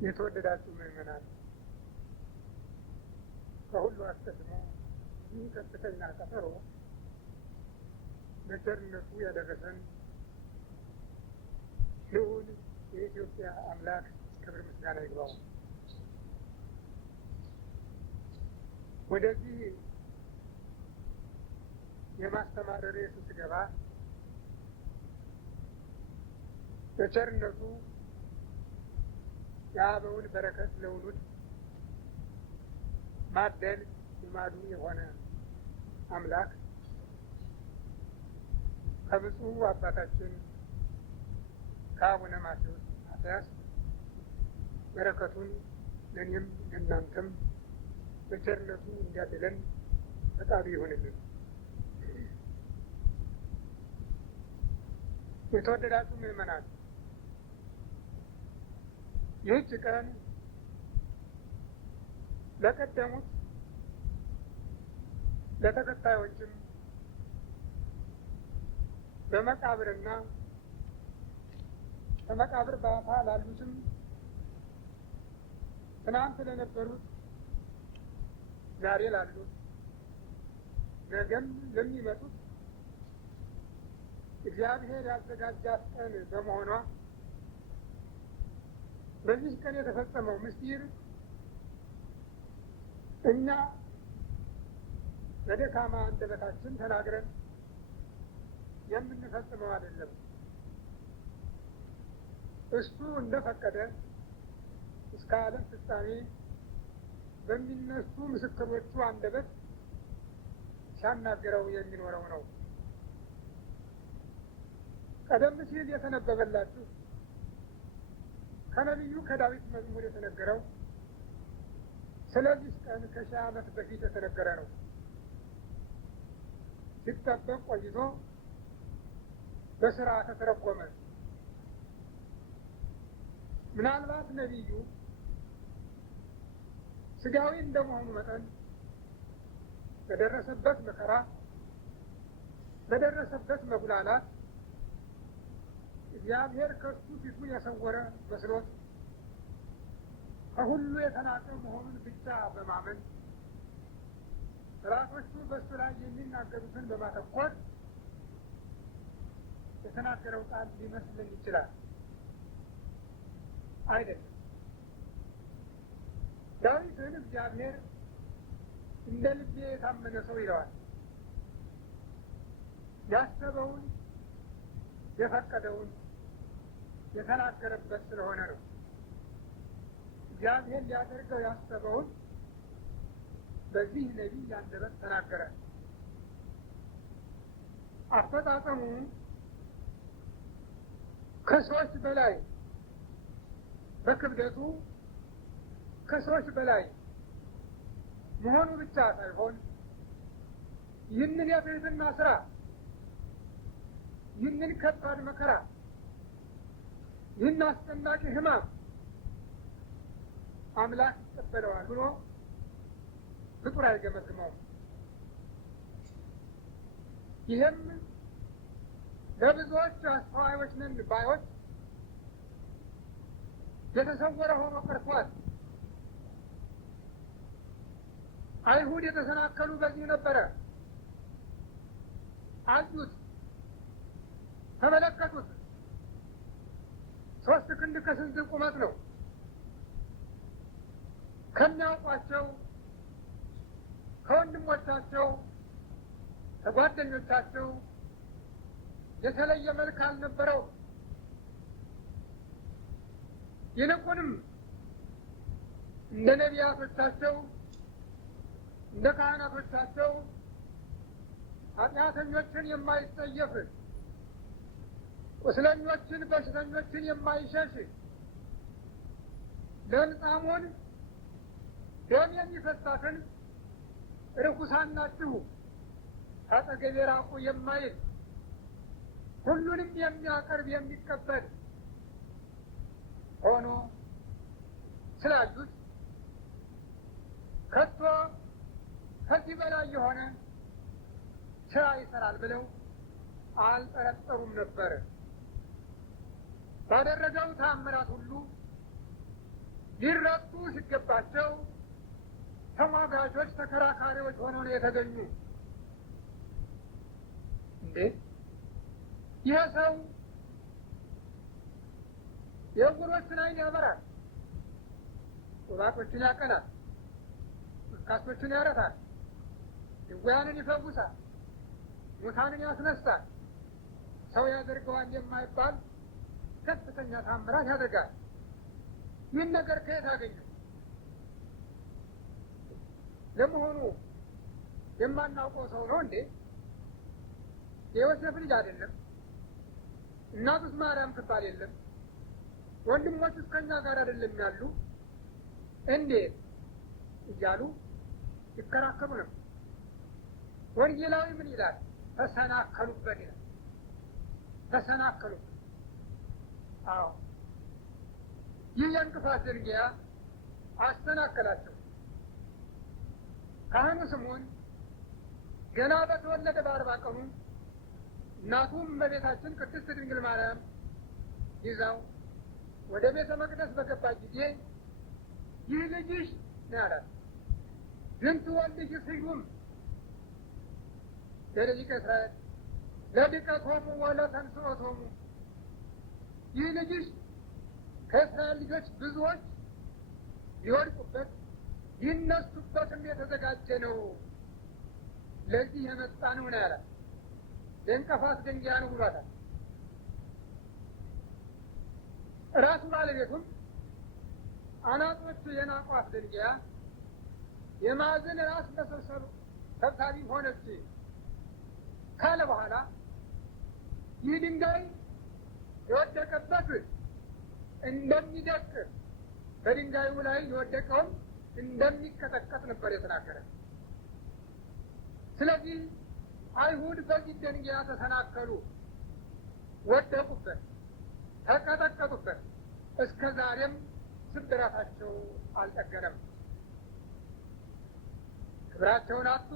የተወደዳችሁ ምእመናን ከሁሉ አስቀድሞ ይህ ከፍተኛ ቀጠሮ በቸርነቱ ያደረሰን ልዑል የኢትዮጵያ አምላክ ክብር ምስጋና ይግባው። ወደዚህ የማስተማር ርዕስ ስገባ በቸርነቱ የአበውን በረከት ለውሉድ ማደል ልማዱ የሆነ አምላክ ከብፁዕ አባታችን ከአቡነ ማቴዎስ ማትያስ በረከቱን ለእኔም ለእናንተም በቸርነቱ እንዲያድለን ፈቃዱ ይሁንልን። የተወደዳችሁ ምእመናን፣ ይህች ቀን ለቀደሙት ለተከታዮችም በመቃብርና በመቃብር ባታ ላሉትም ትናንት ለነበሩት ዛሬ ላሉት ነገም ለሚመጡት እግዚአብሔር ያዘጋጃት ቀን በመሆኗ በዚህ ቀን የተፈጸመው ምስጢር እኛ በደካማ አንደበታችን ተናግረን የምንፈጽመው አይደለም። እሱ እንደፈቀደ እስከ ዓለም ፍጻሜ በሚነሱ ምስክሮቹ አንደበት ሲያናገረው የሚኖረው ነው። ቀደም ሲል የተነበበላችሁ ከነቢዩ ከዳዊት መዝሙር የተነገረው ስለዚህ ቀን ከ1000 ዓመት በፊት የተነገረ ነው። ሲጠበቅ ቆይቶ በስራ ተተረጎመ። ምናልባት ነቢዩ ስጋዊ እንደመሆኑ መጠን በደረሰበት መከራ በደረሰበት መጉላላት እግዚአብሔር ከሱ ፊቱን የሰወረ መስሎት ከሁሉ የተናቀ መሆኑን ብቻ በማመን ራሶቹ በእሱ ላይ የሚናገሩትን በማተኮር የተናገረው ቃል ሊመስልን ይችላል። አይደለም። ዳዊትን እግዚአብሔር እንደ ልቤ የታመነ ሰው ይለዋል። ያሰበውን የፈቀደውን የተናገረበት ስለሆነ ነው። እግዚአብሔር ሊያደርገው ያሰበውን በዚህ ነቢይ አንደበት ተናገረ። አፈጻጸሙ ከሰዎች በላይ በክብደቱ ከሰዎች በላይ መሆኑ ብቻ ሳይሆን ይህንን የትህትና ስራ ይህንን ከባድ መከራ ይህን አስጨናቂ ሕማም አምላክ ይቀበለዋል ብሎ ፍጡር አይገመግመውም። ይህም ለብዙዎች አስተዋዮች ነን ባዮች የተሰወረ ሆኖ ቀርቷል። አይሁድ የተሰናከሉ በዚህ ነበረ። አዩት፣ ተመለከቱት። 3 ክንድ ከስንዝር ቁመት ነው። ከሚያውቋቸው ከወንድሞቻቸው ከጓደኞቻቸው የተለየ መልክ አልነበረው። ይልቁንም እንደ ነቢያቶቻቸው እንደ ካህናቶቻቸው ኃጢአተኞችን የማይጸየፍ ቁስለኞችን በሽተኞችን የማይሸሽ ለምጻሙን ደም የሚፈሳትን ርኩሳን ናችሁ ከአጠገቤ ራቁ የማይል ሁሉንም የሚያቀርብ የሚቀበል ሆኖ ስላዩት ከቶ ከዚህ በላይ የሆነ ስራ ይሰራል ብለው አልጠረጠሩም ነበር። ባደረገው ተአምራት ሁሉ ሊረቱ ሲገባቸው ተሟጋቾች፣ ተከራካሪዎች ሆነው ነው የተገኙ። እንዴ ይህ ሰው የዕውሮችን ዓይን ያበራል፣ ቁባቶችን ያቀናል፣ አንካሶችን ያረታል፣ ድውያንን ይፈውሳል፣ ሙታንን ያስነሳል፣ ሰው ያደርገዋል የማይባል ከፍተኛ ታምራት ያደርጋል። ይህን ነገር ከየት አገኘው? ለመሆኑ የማናውቀው ሰው ነው እንዴ? የዮሴፍ ልጅ አይደለም? እናቱስ ማርያም ትባል የለም? ወንድሞቹስ ከእኛ ጋር አይደለም ያሉ? እንዴት እያሉ ይከራከሩ ነው። ወንጌላዊ ምን ይላል? ተሰናከሉበት ይላል። ተሰናከሉበት። አዎ ይህ የእንቅፋት ድንጋይ አስተናከላቸው። ካህኑ ስምዖን ገና በተወለደ በ40 ቀኑ እናቱም እመቤታችን ቅድስት ድንግል ማርያም ይዛው ወደ ቤተ መቅደስ በገባ ጊዜ ይህ ልጅሽ ነው ያላት። ዝንቱ ወልድኪ ስዩም ለደቂቀ እስራኤል ለድቀቶሙ ወለተንሥኦቶሙ፣ ይህ ልጅሽ ከእስራኤል ልጆች ብዙዎች ሊወድቁበት ሊነሱበትም የተዘጋጀ ነው፣ ለዚህ የመጣ ነው ነው ያላት። የእንቅፋት ድንጋይ ነው ብሏታል። ራሱ ባለቤቱም አናጦቹ የናቋት ድንጋይ የማዕዘን ራስ መሰብሰብ ሰብሳቢ ሆነች ካለ በኋላ ይህ ድንጋይ የወደቀበት እንደሚደቅ በድንጋዩ ላይ የወደቀውን እንደሚቀጠቀጥ ነበር የተናገረ። ስለዚህ አይሁድ በዚህ ድንጋይ ተሰናከሉ፣ ወደቁበት፣ ተቀጠቀጡበት። እስከ ዛሬም ስብራታቸው አልጠገነም። ክብራቸውን አጡ፣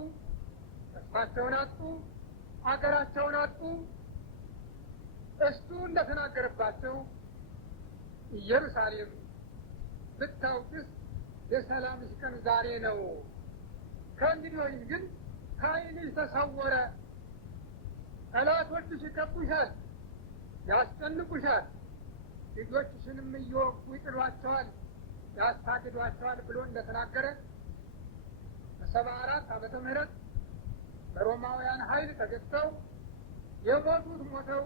ተስፋቸውን አጡ፣ አገራቸውን አጡ። እሱ እንደተናገረባቸው ኢየሩሳሌም ብታውቅስ የሰላምሽ ቀን ዛሬ ነው፣ ከእንግዲህ ወዲህ ግን ከዓይንሽ ተሰወረ፣ ጠላቶችሽ ይከቡሻል፣ ያስጨንቁሻል፣ ልጆችሽንም እየወጉ ይጥሏቸዋል፣ ያሳድዷቸዋል ብሎ እንደተናገረ በ74 ዓመተ ምህረት በሮማውያን ኃይል ተገዝተው የሞቱት ሞተው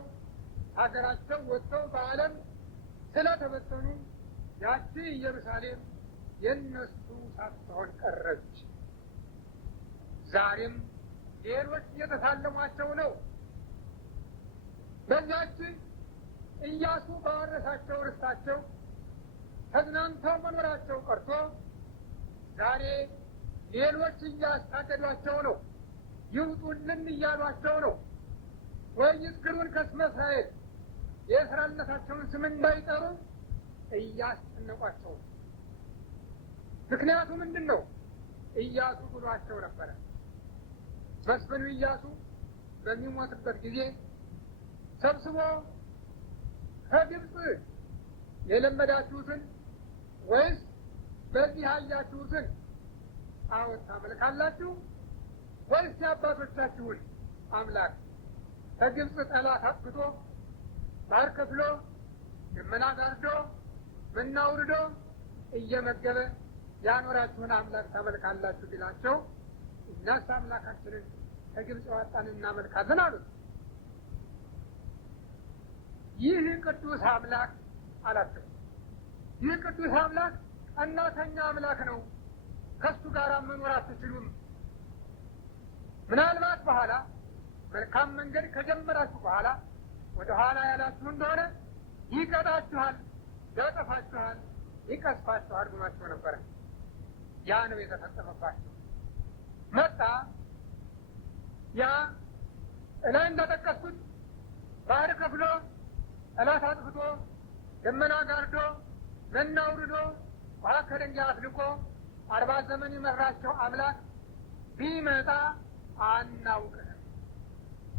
ሀገራቸው ወጥተው በዓለም ስለተበተኑ ያቺ ኢየሩሳሌም የነሱ ሳትሆን ቀረች። ዛሬም ሌሎች እየተሳለሟቸው ነው። በዛች ኢያሱ ባወረሳቸው ርስታቸው ተዝናንተው መኖራቸው ቀርቶ ዛሬ ሌሎች እያሳደዷቸው ነው። ይውጡልን እያሏቸው ነው። ወይ ይስክሩን ከስመ እስራኤል የእስራኤልነታቸውን ስም እንዳይጠሩ እያስጨነቋቸው ነው። ምክንያቱ ምንድን ነው? ኢያሱ ብሏቸው ነበረ። መስፍኑ ኢያሱ በሚሞትበት ጊዜ ሰብስቦ ከግብፅ የለመዳችሁትን ወይስ በዚህ ያያችሁትን ጣዖት ታመልካላችሁ ወይስ የአባቶቻችሁን አምላክ ከግብፅ ጠላት አጥፍቶ ባህር ከፍሎ ደመና ጋርዶ መና አውርዶ እየመገበ ያኖራችሁን አምላክ ታመልካላችሁ ቢላቸው እኛስ አምላካችንን ከግብፅ ያወጣን እናመልካለን አሉት። ይህ ቅዱስ አምላክ አላቸው። ይህ ቅዱስ አምላክ ቀናተኛ አምላክ ነው፣ ከሱ ጋር መኖር አትችሉም። ምናልባት በኋላ መልካም መንገድ ከጀመራችሁ በኋላ ወደ ኋላ ያላችሁ እንደሆነ ይቀጣችኋል፣ ያጠፋችኋል፣ ይቀስፋችኋል ብሏቸው ነበረ። ያ ነው የተፈጸመባቸው። መጣ ያ እላይ እንደጠቀስኩት ባህር ከፍሎ ጠላት አጥፍቶ ደመና ጋርዶ መና አውርዶ ውሃ ከድንጋይ አፍልቆ 40 ዘመን የመራቸው አምላክ ቢመጣ አናውቅም።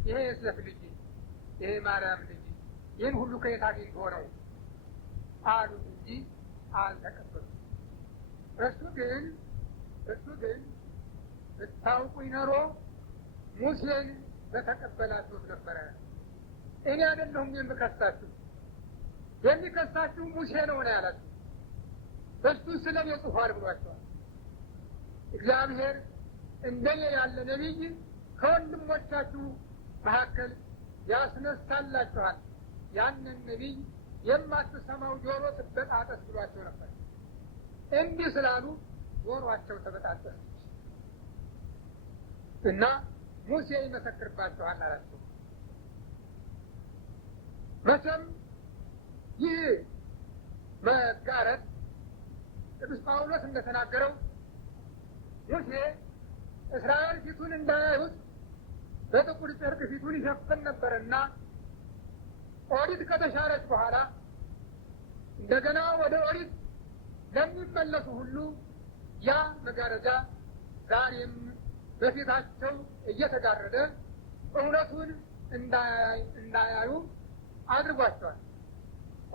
ይሄ የሴፍ ልጅ ይሄ ማርያም ልጅ ይህን ሁሉ ከየት አግኝቶ ነው አሉት እንጂ አልተቀበሉም። እሱ ግን ብታውቁኝ ኖሮ ሙሴን በተቀበላችሁት ነበረ። እኔ አይደለሁም የምከሳችሁ፣ የሚከሳችሁ ሙሴ ነው ያላችሁ። እሱ ስለኔ ጽፏል ብሏቸዋል። እግዚአብሔር እንደኔ ያለ ነቢይ ከወንድሞቻችሁ መካከል ያስነሳላችኋል፣ ያንን ነቢይ የማትሰማው ጆሮ ትበጣጠስ ብሏቸው ነበር። እንዲህ ስላሉ ጆሮአቸው ተበጣጠስ እና ሙሴ ይመሰክርባችኋል አላቸው። መቼም ይህ መጋረጥ ቅዱስ ጳውሎስ እንደተናገረው ሙሴ እስራኤል ፊቱን እንዳያዩት በጥቁር ጨርቅ ፊቱን ይሸፍን ነበርና ኦሪት ከተሻረች በኋላ እንደገና ወደ ኦሪት ለሚመለሱ ሁሉ ያ መጋረጃ ዛሬም በፊታቸው እየተጋረደ እውነቱን እንዳያዩ አድርጓቸዋል።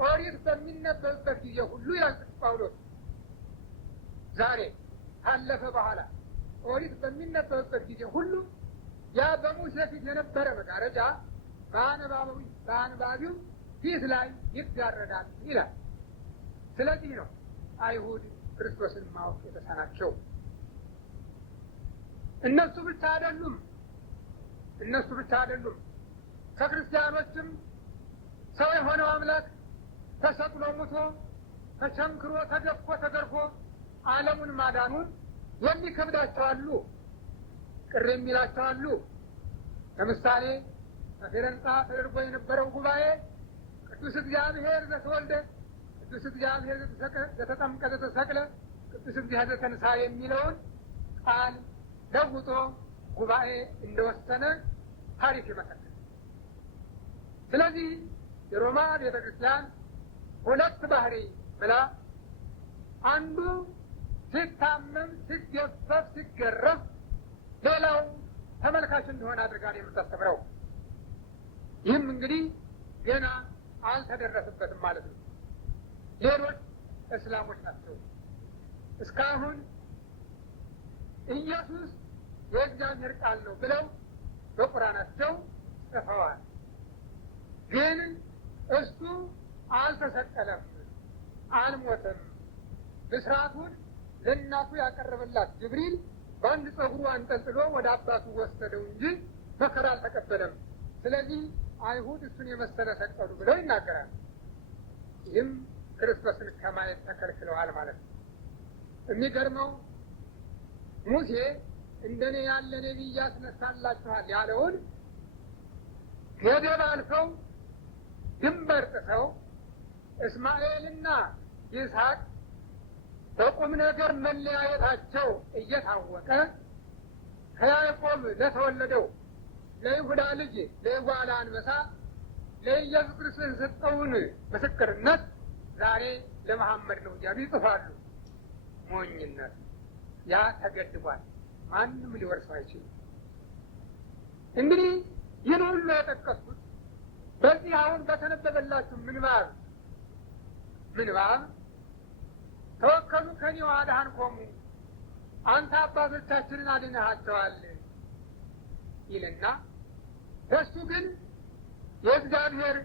ኦሪት በሚነበብበት ጊዜ ሁሉ ይላል ቅዱስ ጳውሎስ ዛሬ ካለፈ በኋላ ኦሪት በሚነበብበት ጊዜ ሁሉ ያ በሙሴ ፊት የነበረ መጋረጃ በአንባቢው ፊት ላይ ይጋረዳል ይላል። ስለዚህ ነው አይሁድ ክርስቶስን ማወቅ የተሳናቸው። እነሱ ብቻ አይደሉም። ከክርስቲያኖችም ሰው የሆነው አምላክ ተሰቅሎ ሙቶ ተቸንክሮ ተገፎ ተገርፎ ዓለሙን ማዳኑን የሚከብዳቸው አሉ፣ ቅር የሚላቸው አሉ። ለምሳሌ በፊረንጻ ተደርጎ የነበረው ጉባኤ ቅዱስ እግዚአብሔር ዘተወልደ፣ ቅዱስ እግዚአብሔር ዘተጠምቀ ዘተሰቅለ፣ ቅዱስ እግዚአብሔር ዘተንሳ የሚለውን ቃል ለውጦ ጉባኤ እንደወሰነ ታሪክ ይመሰክራል። ስለዚህ የሮማ ቤተ ክርስቲያን ሁለት ባህሪ ብላ አንዱ ሲታመም ሲገፈፍ ሲገረፍ ሌላው ተመልካች እንደሆነ አድርጋ የምታስተምረው። ይህም እንግዲህ ገና አልተደረሰበትም ማለት ነው። ሌሎች እስላሞች ናቸው እስካሁን ኢየሱስ የእግዚአብሔር ቃል ነው ብለው በቁርአናቸው ጽፈዋል። ግን እሱ አልተሰቀለም፣ አልሞተም። ብስራቱን ለእናቱ ያቀረበላት ጅብሪል በአንድ ጸጉሩ አንጠልጥሎ ወደ አባቱ ወሰደው እንጂ መከራ አልተቀበለም። ስለዚህ አይሁድ እሱን የመሰለ ሰቀሉ ብለው ይናገራል። ይህም ክርስቶስን ከማየት ተከልክለዋል ማለት ነው። የሚገርመው ሙሴ እንደኔ ያለ ነቢይ ያስነሳላችኋል ያለውን ገደብ አልፈው ድንበር ጥሰው እስማኤልና ይስሐቅ በቁም ነገር መለያየታቸው እየታወቀ ከያዕቆብ ለተወለደው ለይሁዳ ልጅ ለይጓላ አንበሳ ለኢየሱስ ክርስቶስ የሰጠውን ምስክርነት ዛሬ ለመሐመድ ነው እያሉ ይጽፋሉ። ሞኝነት። ያ ተገድቧል። ማንም ሊወርሰው አይችልም። እንግዲህ ይህን ሁሉ የጠቀስኩት በዚህ አሁን በተነበበላችሁ ምንባብ ተወከሉ ከኔ አድኃንኮሙ አንተ አባቶቻችንን አድነሃቸዋል ይልና እሱ ግን የእግዚአብሔር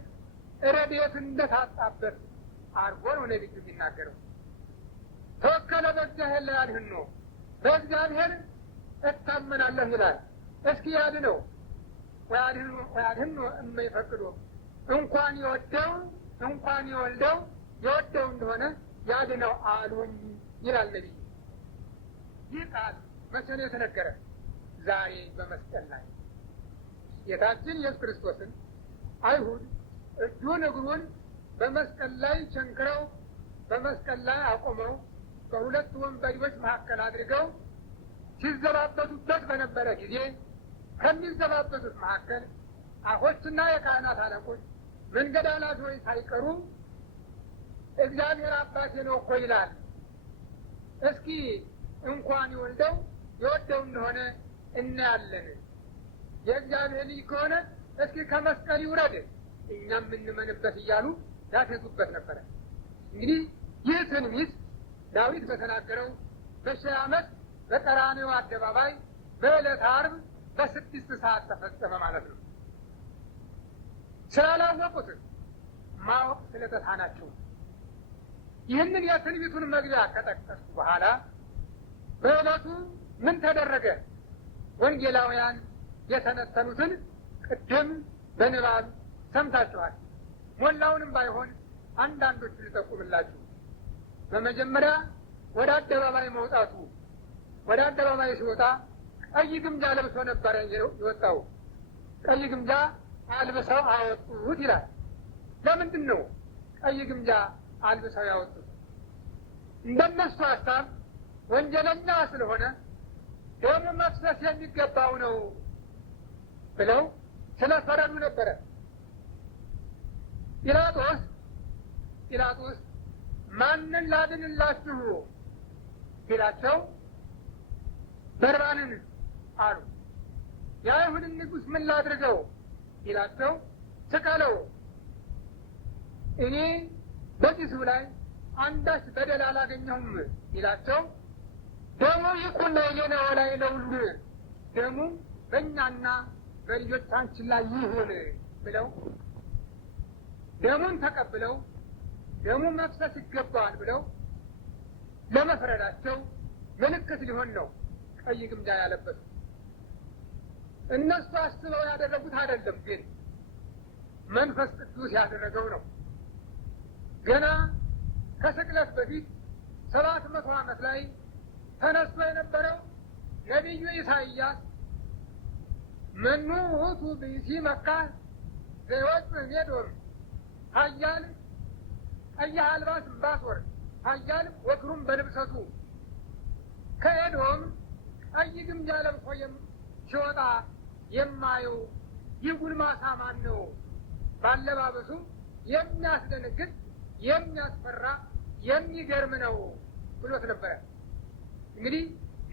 ረድኤት እንደታጣበት አድርጎ ነው ነቢዩ የሚናገረው። ተወከለ በእግዚአብሔር ላይ አድህኖ በእግዚአብሔር እታመናለሁ ይላል። እስኪ ያድነው ወያድህኖ እማይፈቅዶ እንኳን የወልደው እንደሆነ ያድነው አሉኝ ይላል ነቢይ። ይህ ቃል መቼ ነው የተነገረ? ዛሬ በመስቀል ላይ ጌታችን ኢየሱስ ክርስቶስን አይሁድ እጁን እግሩን በመስቀል ላይ ቸንክረው በመስቀል ላይ አቆመው በሁለት ወንበዴዎች መካከል አድርገው ሲዘባበቱበት በነበረ ጊዜ ከሚዘባበቱት መካከል አፎችና የካህናት አለቆች መንገድ አላፊዎች ሳይቀሩ እግዚአብሔር አባቴ ነው እኮ ይላል። እስኪ እንኳን የወደው እንደሆነ እናያለን። የእግዚአብሔር ልጅ ከሆነ እስኪ ከመስቀል ይውረድ እኛም እንመንበት እያሉ ያፌዙበት ነበረ። እንግዲህ ይህ ትንቢት ዳዊት በተናገረው በ1000 ዓመት በቀራንዮ አደባባይ በዕለተ ዓርብ በ6 ሰዓት ተፈጸመ ማለት ነው። ስላላወቁት ማወቅ ስለተሳናቸው ይህንን የትንቢቱን መግቢያ ከጠቀስኩ በኋላ በዕለቱ ምን ተደረገ? ወንጌላውያን የተነተኑትን ቅድም በንባብ ሰምታችኋል። ሞላውንም ባይሆን አንዳንዶቹ ልጠቁምላችሁ። በመጀመሪያ ወደ አደባባይ መውጣቱ። ወደ አደባባይ ሲወጣ ቀይ ግምጃ ለብሶ ነበረ የወጣው። ቀይ ግምጃ አልብሰው አወጡት ይላል። ለምንድን ነው ቀይ ግምጃ አልብሰው ያወጡት? እንደነሱ ሀሳብ ወንጀለኛ ስለሆነ ደሙ መፍሰስ የሚገባው ነው ብለው ስለፈረዱ ነበረ። ጲላጦስ ማንን ላድንላችሁ ሲላቸው በርባንን አሉ። የአይሁድን ንጉሥ ምን ላድርገው ሲላቸው ስቀለው፣ እኔ በጭሱ ላይ አንዳች በደል አላገኘሁም ሲላቸው ደሙ ይኩን ለእኔና ላይ ለሁሉ ደሙ በእኛና በልጆቻችን ላይ ይሁን ብለው ደሙን ተቀብለው ደሙ መፍሰስ ይገባዋል ብለው ለመፍረዳቸው ምልክት ሊሆን ነው ቀይ ግምጃ ያለበሱ። እነሱ አስበው ያደረጉት አይደለም፣ ግን መንፈስ ቅዱስ ያደረገው ነው። ገና ከስቅለት በፊት 700 ዓመት ላይ ተነስቶ የነበረው ነቢዩ ኢሳይያስ መኑ ውእቱ ብእሲ መካን ዘይወፅእ እምኤዶም ኃያል ቀይሕ አልባስ እምባሶር ኃያል ወግሩም በልብሰቱ ከኤዶም ቀይ ግምጃ ለብሶ ሲወጣ የማየው ይህ ጉልማሳ ማን ነው? ባለባበሱ የሚያስደነግጥ የሚያስፈራ የሚገርም ነው ብሎት ነበረ። እንግዲህ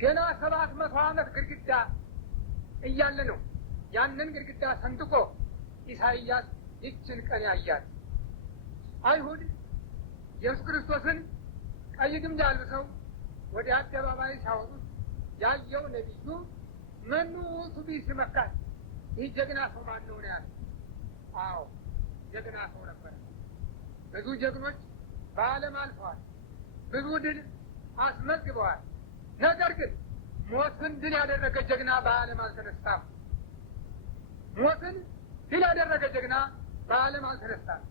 ገና 700 ዓመት ግድግዳ እያለ ነው ያንን ግድግዳ ሰንጥቆ ኢሳይያስ ይችን ቀን ያያል። አይሁድ ኢየሱስ ክርስቶስን ቀይ ግምጃ አልብሰው ወደ አደባባይ ሲያወጡት ያየው ነቢዩ መኑ ውእቱ ብእሲ መካን፣ ይህ ጀግና ሰው ማን ነው ነው ያለ። አዎ ጀግና ሰው ነበረ። ብዙ ጀግኖች በዓለም አልፈዋል፣ ብዙ ድል አስመዝግበዋል። ነገር ግን ሞትን ድል ያደረገ ጀግና በዓለም አልተነሳም። ሞትን ድል ያደረገ ጀግና በዓለም አልተነሳም።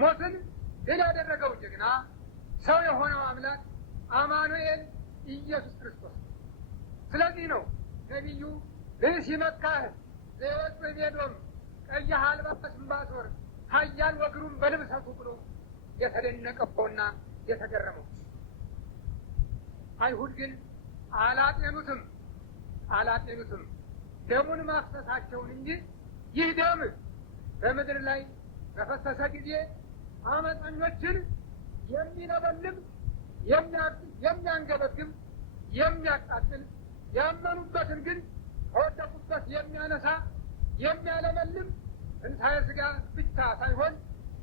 ሞትን ድል ያደረገው ጀግና ሰው የሆነው አምላክ አማኑኤል ኢየሱስ ክርስቶስ። ስለዚህ ነው ነቢዩ ብእሲ መካህ ዘይወፅእ እምኤዶም ቀይሕ አልባስ እምባሶር ኃያል ወግሩም በልብሰቱ ብሎ የተደነቀውና የተገረመው። አይሁድ ግን አላጤኑትም ደሙን ማፍሰሳቸውን እንጂ ይህ ደም በምድር ላይ በፈሰሰ ጊዜ አመፀኞችን የሚለበልብ የሚያንገበግብ የሚያቃጥል ያመኑበትን ግን ከወደቁበት የሚያነሳ የሚያለመልም ትንሣኤ ሥጋ ብቻ ሳይሆን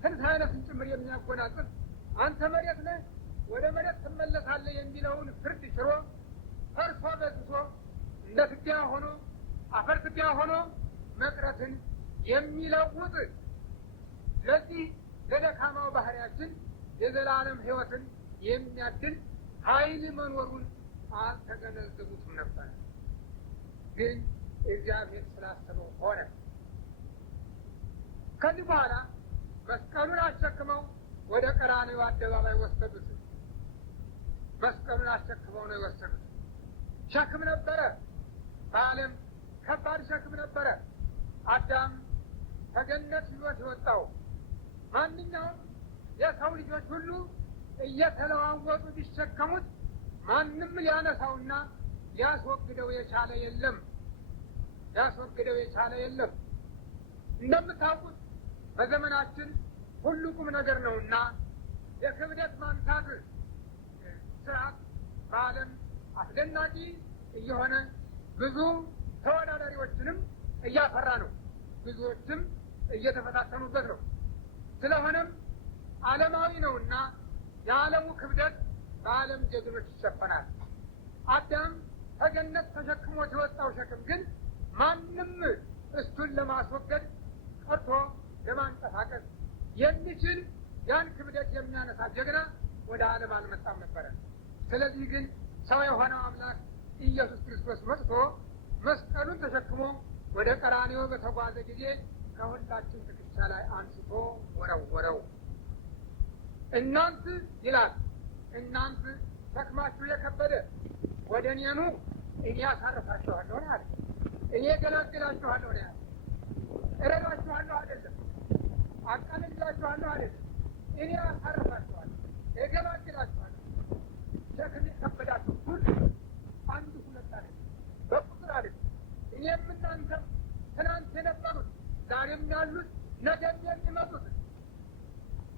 ትንሣኤ ነፍስን ጭምር የሚያጎናጽፍ አንተ መሬት ነህ ወደ መሬት ትመለሳለህ የሚለውን ፍርድ ሽሮ ፈርሶ በዝሶ እንደ ትቢያ ሆኖ አፈር ትቢያ ሆኖ መቅረትን የሚለውጥ ለዚህ ለደካማው ባህሪያችን የዘላለም ሕይወትን የሚያድል ኃይል መኖሩን አልተገነዘቡትም ነበር። ግን እግዚአብሔር ስላሰበው ሆነ። ከዚህ በኋላ መስቀሉን አሸክመው ወደ ቀራንዮ አደባባይ ወሰዱት። መስቀሉን አሸክመው ነው የወሰዱት። ሸክም ነበረ፣ በዓለም ከባድ ሸክም ነበረ። አዳም ከገነት ሕይወት የወጣው ማንኛውም የሰው ልጆች ሁሉ እየተለዋወጡ ቢሸከሙት ማንም ሊያነሳውና ሊያስወግደው የቻለ የለም። እንደምታውቁት በዘመናችን ሁሉ ቁም ነገር ነውና የክብደት ማንሳት ስርዓት በዓለም አስደናቂ እየሆነ ብዙ ተወዳዳሪዎችንም እያፈራ ነው። ብዙዎችም እየተፈታተኑበት ነው። ስለሆነም ዓለማዊ ነውና የዓለሙ ክብደት በዓለም ጀግኖች ይሸፈናል። አዳም ከገነት ተሸክሞት የወጣው ሸክም ግን ማንም እሱን ለማስወገድ ቀርቶ ለማንቀሳቀስ የሚችል ያን ክብደት የሚያነሳ ጀግና ወደ ዓለም አልመጣም ነበረ። ስለዚህ ግን ሰው የሆነው አምላክ ኢየሱስ ክርስቶስ መጥቶ መስቀሉን ተሸክሞ ወደ ቀራንዮ በተጓዘ ጊዜ ከሁላችን ትከሻ ላይ አንስቶ ወረወረው። እናንት ይላል፣ እናንት ሸክማችሁ የከበደ ወደ እኔ ኑ እኔ አሳርፋችኋለሁ ነው ያለ። እኔ ገላግላችኋለሁ ነው ያለ። እረዳችኋለሁ አይደለም፣ አቃልላችኋለሁ አይደለም፣ እኔ አሳርፋችኋለሁ፣ እገላግላችኋለሁ። ሸክም የከበዳችሁ ሁሉ አንድ ሁለት አይደለም፣ በቁጥር አይደለም። እኔም እናንተም ትናንት የነበሩት ዛሬም ያሉት ነገም የሚመጡት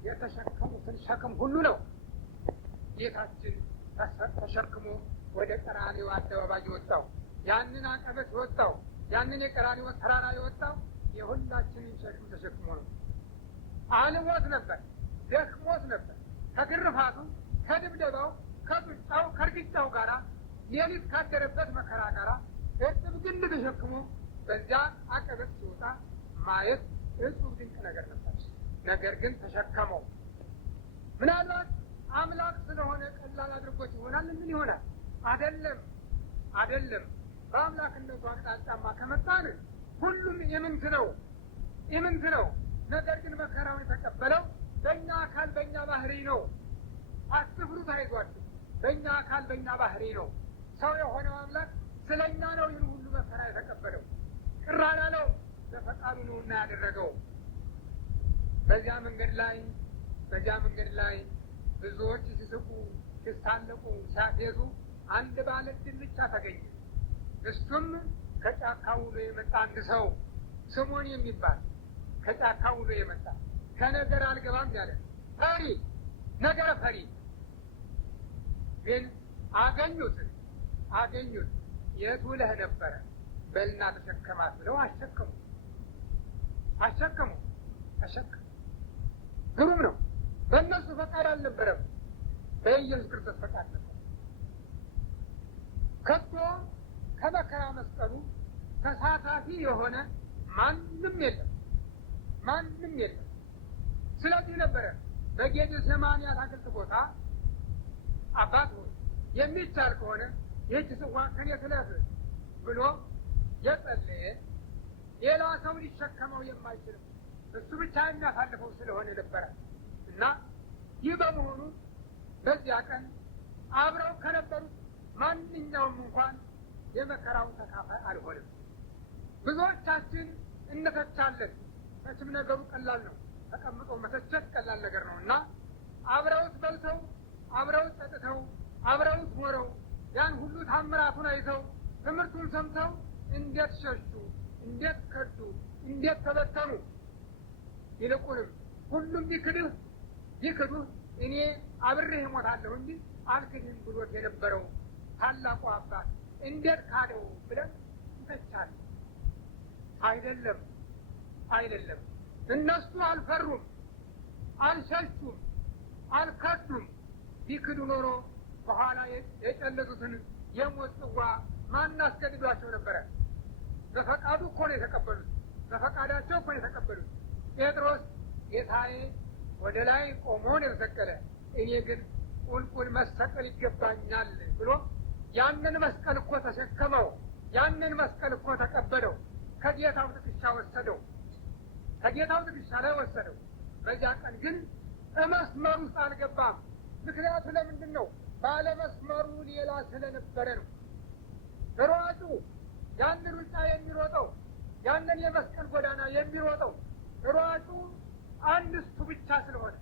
የተሸከሙትን ሸክም ሁሉ ነው ጌታችን ተሸክሞ ወደ ቀራንዮ አደባባይ የወጣው። ያንን አቀበት የወጣው፣ ያንን የቀራንዮ ተራራ የወጣው የሁላችንን ሸክም ተሸክሞ ነው። አልሞት ነበር፣ ደክሞት ነበር። ከግርፋቱ፣ ከድብደባው፣ ከጡጫው፣ ከእርግጫው ጋራ ሌሊት ካደረበት መከራ ጋራ እርጥብ ግንድ ተሸክሞ በዚያ አቀበት ሲወጣ ማየት እጹብ ድንቅ ነገር ነበር። ነገር ግን ተሸከመው። ምናልባት አምላክ ስለሆነ ቀላል አድርጎት ይሆናል። ምን ይሆናል? አይደለም። በአምላክነቱ አቅጣጫማ ከመጣን ሁሉም ኢምንት ነው። ነገር ግን መከራውን የተቀበለው በእኛ አካል በእኛ ባህሪ ነው። አትፍሩት፣ አይዟችሁ፣ በእኛ አካል በእኛ ባህሪ ነው። ሰው የሆነው አምላክ ስለ እኛ ነው ይህን ሁሉ መከራ የተቀበለው። ቅር አላለው፣ በፈቃዱ ነውና ያደረገው። በዚያ መንገድ ላይ ብዙዎች ሲስቁ፣ ሲሳለቁ፣ ሲያፌዙ አንድ ባለ ዕድል ብቻ ተገኘ። እሱም ከጫካ ውሎ የመጣ አንድ ሰው ስምዖን የሚባል ከጫካ ውሎ የመጣ ከነገር አልገባም ያለ ነገረ ፈሪ ግን አገኙት። የት ውለህ ነበረ? በልና ተሸከማት ብለው አሸከሙ። ግሩም ነው። በእነሱ ፈቃድ አልነበረም፣ በኢየሱስ ክርስቶስ ፈቃድ ነበር። ከቶ ከመከራ መስቀሉ ተሳታፊ የሆነ ማንም የለም። ስለዚህ ነበረ በጌቴሴማኒ አትክልት ቦታ አባት ሆይ የሚቻል ከሆነ ይህች ጽዋ ከኔ ትለፍ ብሎ የጸለየ ሌላ ሰው ሊሸከመው የማይችልም እሱ ብቻ የሚያሳልፈው ስለሆነ ነበረ እና ይህ በመሆኑ በዚያ ቀን አብረው ከነበሩት ማንኛውም እንኳን የመከራው ተካፋይ አልሆንም። ብዙዎቻችን እንተቻለን። መቼም ነገሩ ቀላል ነው። ተቀምጦ መተቸት ቀላል ነገር ነው እና አብረውት በልተው፣ አብረውት ጠጥተው፣ አብረውት ኖረው ያን ሁሉ ታምራቱን አይተው ትምህርቱን ሰምተው እንዴት ሸሹ፣ እንዴት ከዱ፣ እንዴት ተበተኑ። ይልቁንም ሁሉም ቢክዱህ እኔ አብሬህ እሞታለሁ እንጂ አልክድህም ብሎት የነበረው ታላቁ አባት እንዴት ካደው ብለን እንተቻለን። አይደለም። እነሱ አልፈሩም፣ አልሸሹም፣ አልከዱም። ቢክዱ ኖሮ በኋላ የጨለጡትን የሞት ጽዋ ማን አስገድዷቸው ነበረ? በፈቃዱ እኮ ነው የተቀበሉት። በፈቃዳቸው እኮ ነው የተቀበሉት። ጴጥሮስ ጌታዬ ወደ ላይ ቆሞ ነው የተሰቀለ፣ እኔ ግን ቁልቁል መሰቀል ይገባኛል ብሎ ያንን መስቀል እኮ ተሸከመው፣ ያንን መስቀል እኮ ተቀበለው። ከጌታው ትከሻ ወሰደው፣ ከጌታው ትከሻ ላይ ወሰደው። በዚያ ቀን ግን መስመር ውስጥ አልገባም። ምክንያቱ ለምንድን ነው? ባለመስመሩ ሌላ ስለነበረ ነው። ሯጩ ያንን ሩጫ የሚሮጠው፣ ያንን የመስቀል ጎዳና የሚሮጠው ሯጩ አንድ እሱ ብቻ ስለሆነ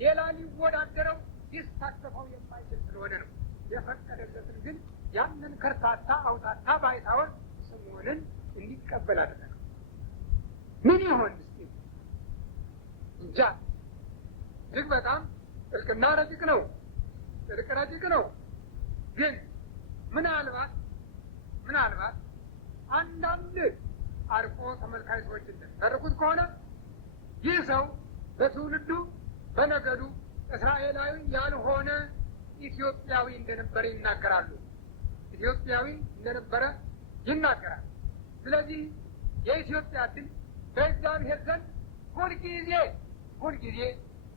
ሌላ ሊወዳደረው ሊሳተፈው የማይችል ስለሆነ ነው። የፈቀደለትን ግን ያንን ከርታታ አውታታ ባይታወን ስምዖንን እንዲቀበል አደረገ። ምን ይሆን እስኪ እንጃ። እጅግ በጣም ጥልቅና ረቂቅ ነው። ግን ምናልባት አንዳንድ አርቆ ተመልካይ ሰዎች እንደተረኩት ከሆነ ይህ ሰው በትውልዱ በነገዱ እስራኤላዊ ያልሆነ ኢትዮጵያዊ እንደነበረ ይናገራሉ። ኢትዮጵያዊ እንደነበረ ይናገራል። ስለዚህ የኢትዮጵያ ድል በእግዚአብሔር ዘንድ ሁልጊዜ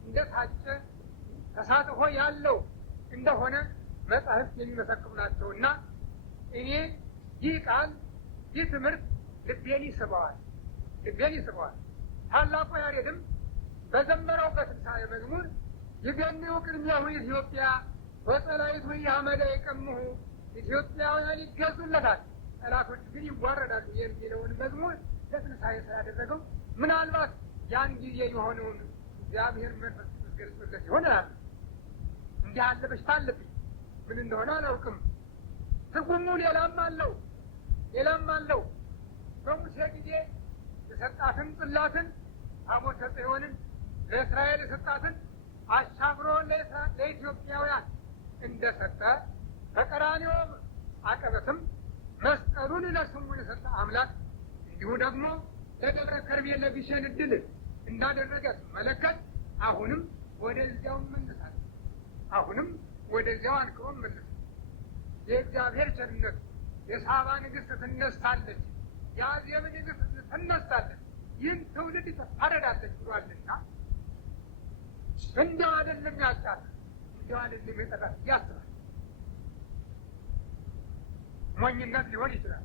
እንደታጨ ተሳትፎ ያለው እንደሆነ መጻሕፍት የሚመሰክሩ ናቸውና እኔ ይህ ቃል ይህ ትምህርት ልቤን ይስበዋል። ታላቁ ያሬድም በዘመረው በትንሣኤ መዝሙር ይገንዩ ቅድሚያሁ ኢትዮጵያ ወጸላይቱ ያመደ የቀምሁ ኢትዮጵያውያን ይገዙለታል፣ ጠላቶች ግን ይዋረዳሉ የሚለውን መዝሙር ለትንሣኤ ስላደረገው ምናልባት ያን ጊዜ የሆነውን እግዚአብሔር መንፈስ ቅዱስ ገልጾለት ይሆናል። እንዲህ ያለ በሽታ አለብኝ፣ ምን እንደሆነ አላውቅም። ትርጉሙ ሌላም አለው። በሙሴ ጊዜ የሰጣትን ጽላትን ታቦተ ጽዮንን ለእስራኤል የሰጣትን አሻግሮ ለኢትዮጵያውያን እንደሰጠ በቀራንዮ አቀበትም መስቀሉን ለስሙ የሰጠ አምላክ እንዲሁ ደግሞ ለደብረ ከርቤ ለግሸን ዕድል እንዳደረገ ስመለከት አሁንም ወደዚያው እመለሳለሁ። አንክሮ እመለሳለሁ። የእግዚአብሔር ቸርነት የሳባ ንግሥት ትነሳለች፣ የአዜብ ንግሥት ትነሳለች፣ ይህን ትውልድ ታረዳለች ብሏልና እንዲያው አይደለም ያጫት፣ እንዲያው አይደለም የጠራት ያስባል። ሞኝነት ሊሆን ይችላል፣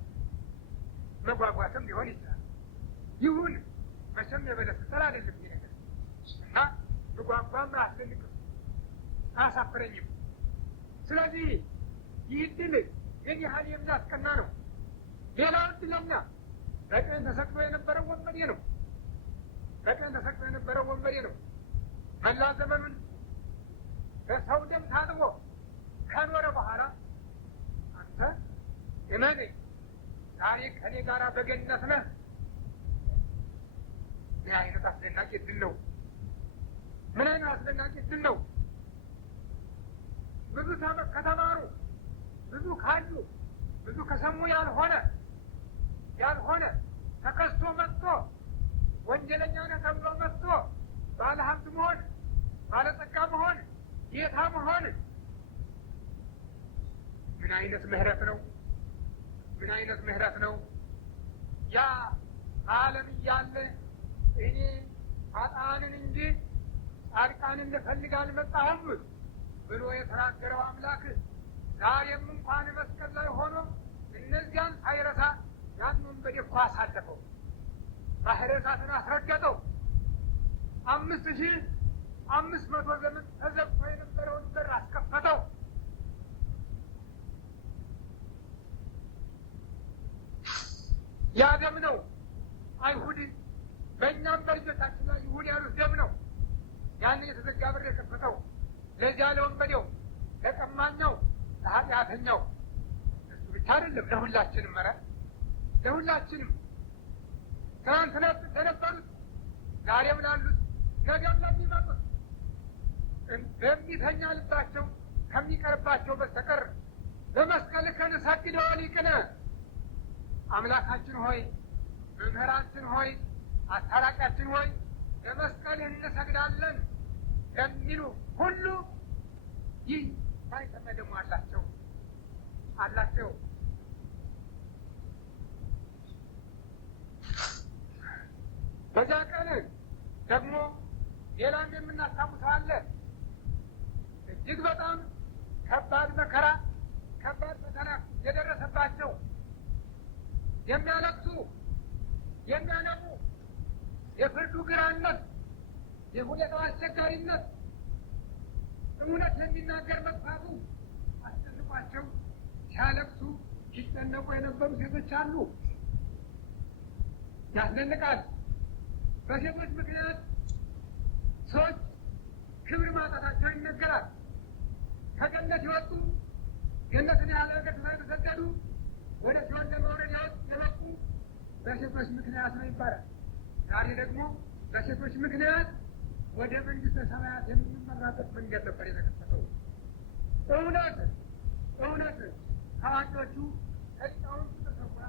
መጓጓትም ሊሆን ይችላል። ይሁን መቼም የበለስ ጠላ አይደለም ይሄ ነገር እና መጓጓም አያስደንቅም፣ አያሳፍረኝም። ስለዚህ ይህ ድል ግን ያህል የሚያስቀና ነው። ሌላው እድለኛ በቀኝ ተሰቅሎ የነበረው ወንበዴ ነው። መላ ዘመኑን በሰው ደም ታጥቦ ከኖረ በኋላ አንተ እመነኝ ዛሬ ከኔ ጋር በገነት ነህ። ምን አይነት አስደናቂ ድል ነው! ብዙ ከተማሩ፣ ብዙ ካዩ፣ ብዙ ከሰሙ ያልሆነ ተከስቶ መጥቶ ወንጀለኛ ነህ ተብሎ መጥቶ ባለ ሀብት መሆን፣ ባለጸጋ መሆን፣ ጌታ መሆን ምን አይነት ምህረት ነው! ያ ዓለም እያለ እኔ ኃጥአንን እንጂ ጻድቃንን ልፈልግ አልመጣሁም ብሎ የተናገረው አምላክ ዛሬም እንኳን መስቀል ላይ ሆኖ እነዚያን ሳይረሳ ያን ወንበዴ እኮ አሳለፈው። ባሕረ እሳትን አስረገጠው። 5500 ዘመን ተዘግቶ የነበረውን በር አስከፈተው። ያ ደም ነው አይሁድ በእኛም በልጆቻችን ላይ ይሁን ያሉት ደም ነው ያንን የተዘጋ በር የከፈተው ለዚያ ለወንበዴው፣ ለቀማኛው፣ ለኃጢአተኛው። እሱ ብቻ አይደለም፣ ለሁላችንም ትናንት ለነበሩት፣ ዛሬም ላሉት፣ ነገም ለሚመጡት በሚተኛ ልባቸው ከሚቀርባቸው በስተቀር በመስቀልከ ንሰግድ ወሊቅነ አምላካችን ሆይ፣ መምህራችን ሆይ፣ አስታራቂያችን ሆይ ለመስቀልህ እንሰግዳለን ለሚሉ ሁሉ ይህ ማኅተመ ደሙ አላቸው። በዚያ ቀን ደግሞ ሌላም የምናስታውሰው አለ። እጅግ በጣም ከባድ መከራ፣ ከባድ ፈተና የደረሰባቸው የሚያለቅሱ፣ የሚያነቡ፣ የፍርዱ ግራነት፣ የሁኔታው አስቸጋሪነት፣ እውነት የሚናገር መጥፋቱ አስጨንቋቸው ሲያለቅሱ ሲጨነቁ የነበሩ ሴቶች አሉ። ያስደንቃል። በሴቶች ምክንያት ሰዎች ክብር ማጣታቸው ይነገራል። ከገነት የወጡ ገነትን ያለ ገጽታ የተሰደዱ ወደ ሲኦል ለመውረድ የበቁ በሴቶች ምክንያት ነው ይባላል። ዛሬ ደግሞ በሴቶች ምክንያት ወደ መንግሥተ ሰማያት የምንመራበት መንገድ ነበር የተከፈተው። እውነት ታዋቂዎቹ ከሊቃውንቱ ተሰውራ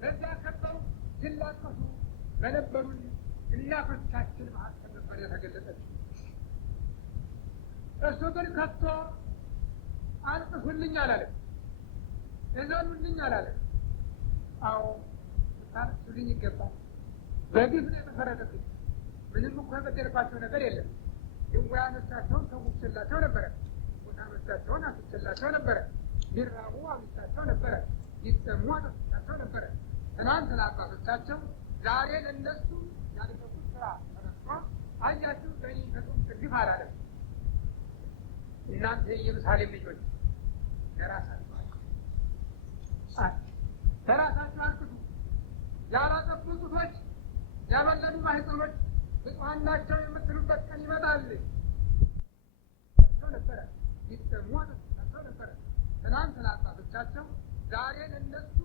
በዚያ ከበው ሲላቀሱ በነበሩን እናቶቻችን መካከል ነበር የተገለጠች። እሱ ግን ከቶ አልቅሱልኝ አላለም። እዘኑልኝ አላለ። አዎ ልታነሱልኝ ይገባል። በግፍ ነው የተፈረደብኝ። ምንም እኮ የበደልኳቸው ነገር የለም። ድውያኖቻቸውን ተውቼላቸው ነበረ። ሙታኖቻቸውን አስቼላቸው ነበረ። ሊራቡ አብልቻቸው ነበረ። ሊጠሙ አጠጥቻቸው ነበረ። ትናንት ለአባቶቻቸው ዛሬ ለእነሱ ያደረጉት ስራ ተረስቶ አያችሁ በእኔ ፍጹም ትግፍ አላለም። እናንተ የኢየሩሳሌም ልጆች ለራሳችሁ አልቅሱ። ያላጠፉ ጡቶች፣ ያበለዱ ማህፀኖች ብፁዓን ናቸው የምትሉበት ቀን ይመጣል። ነበረ ይሰሙ አጠጥቻቸው ነበረ። ትናንት ለአባቶቻቸው ዛሬ ለእነሱ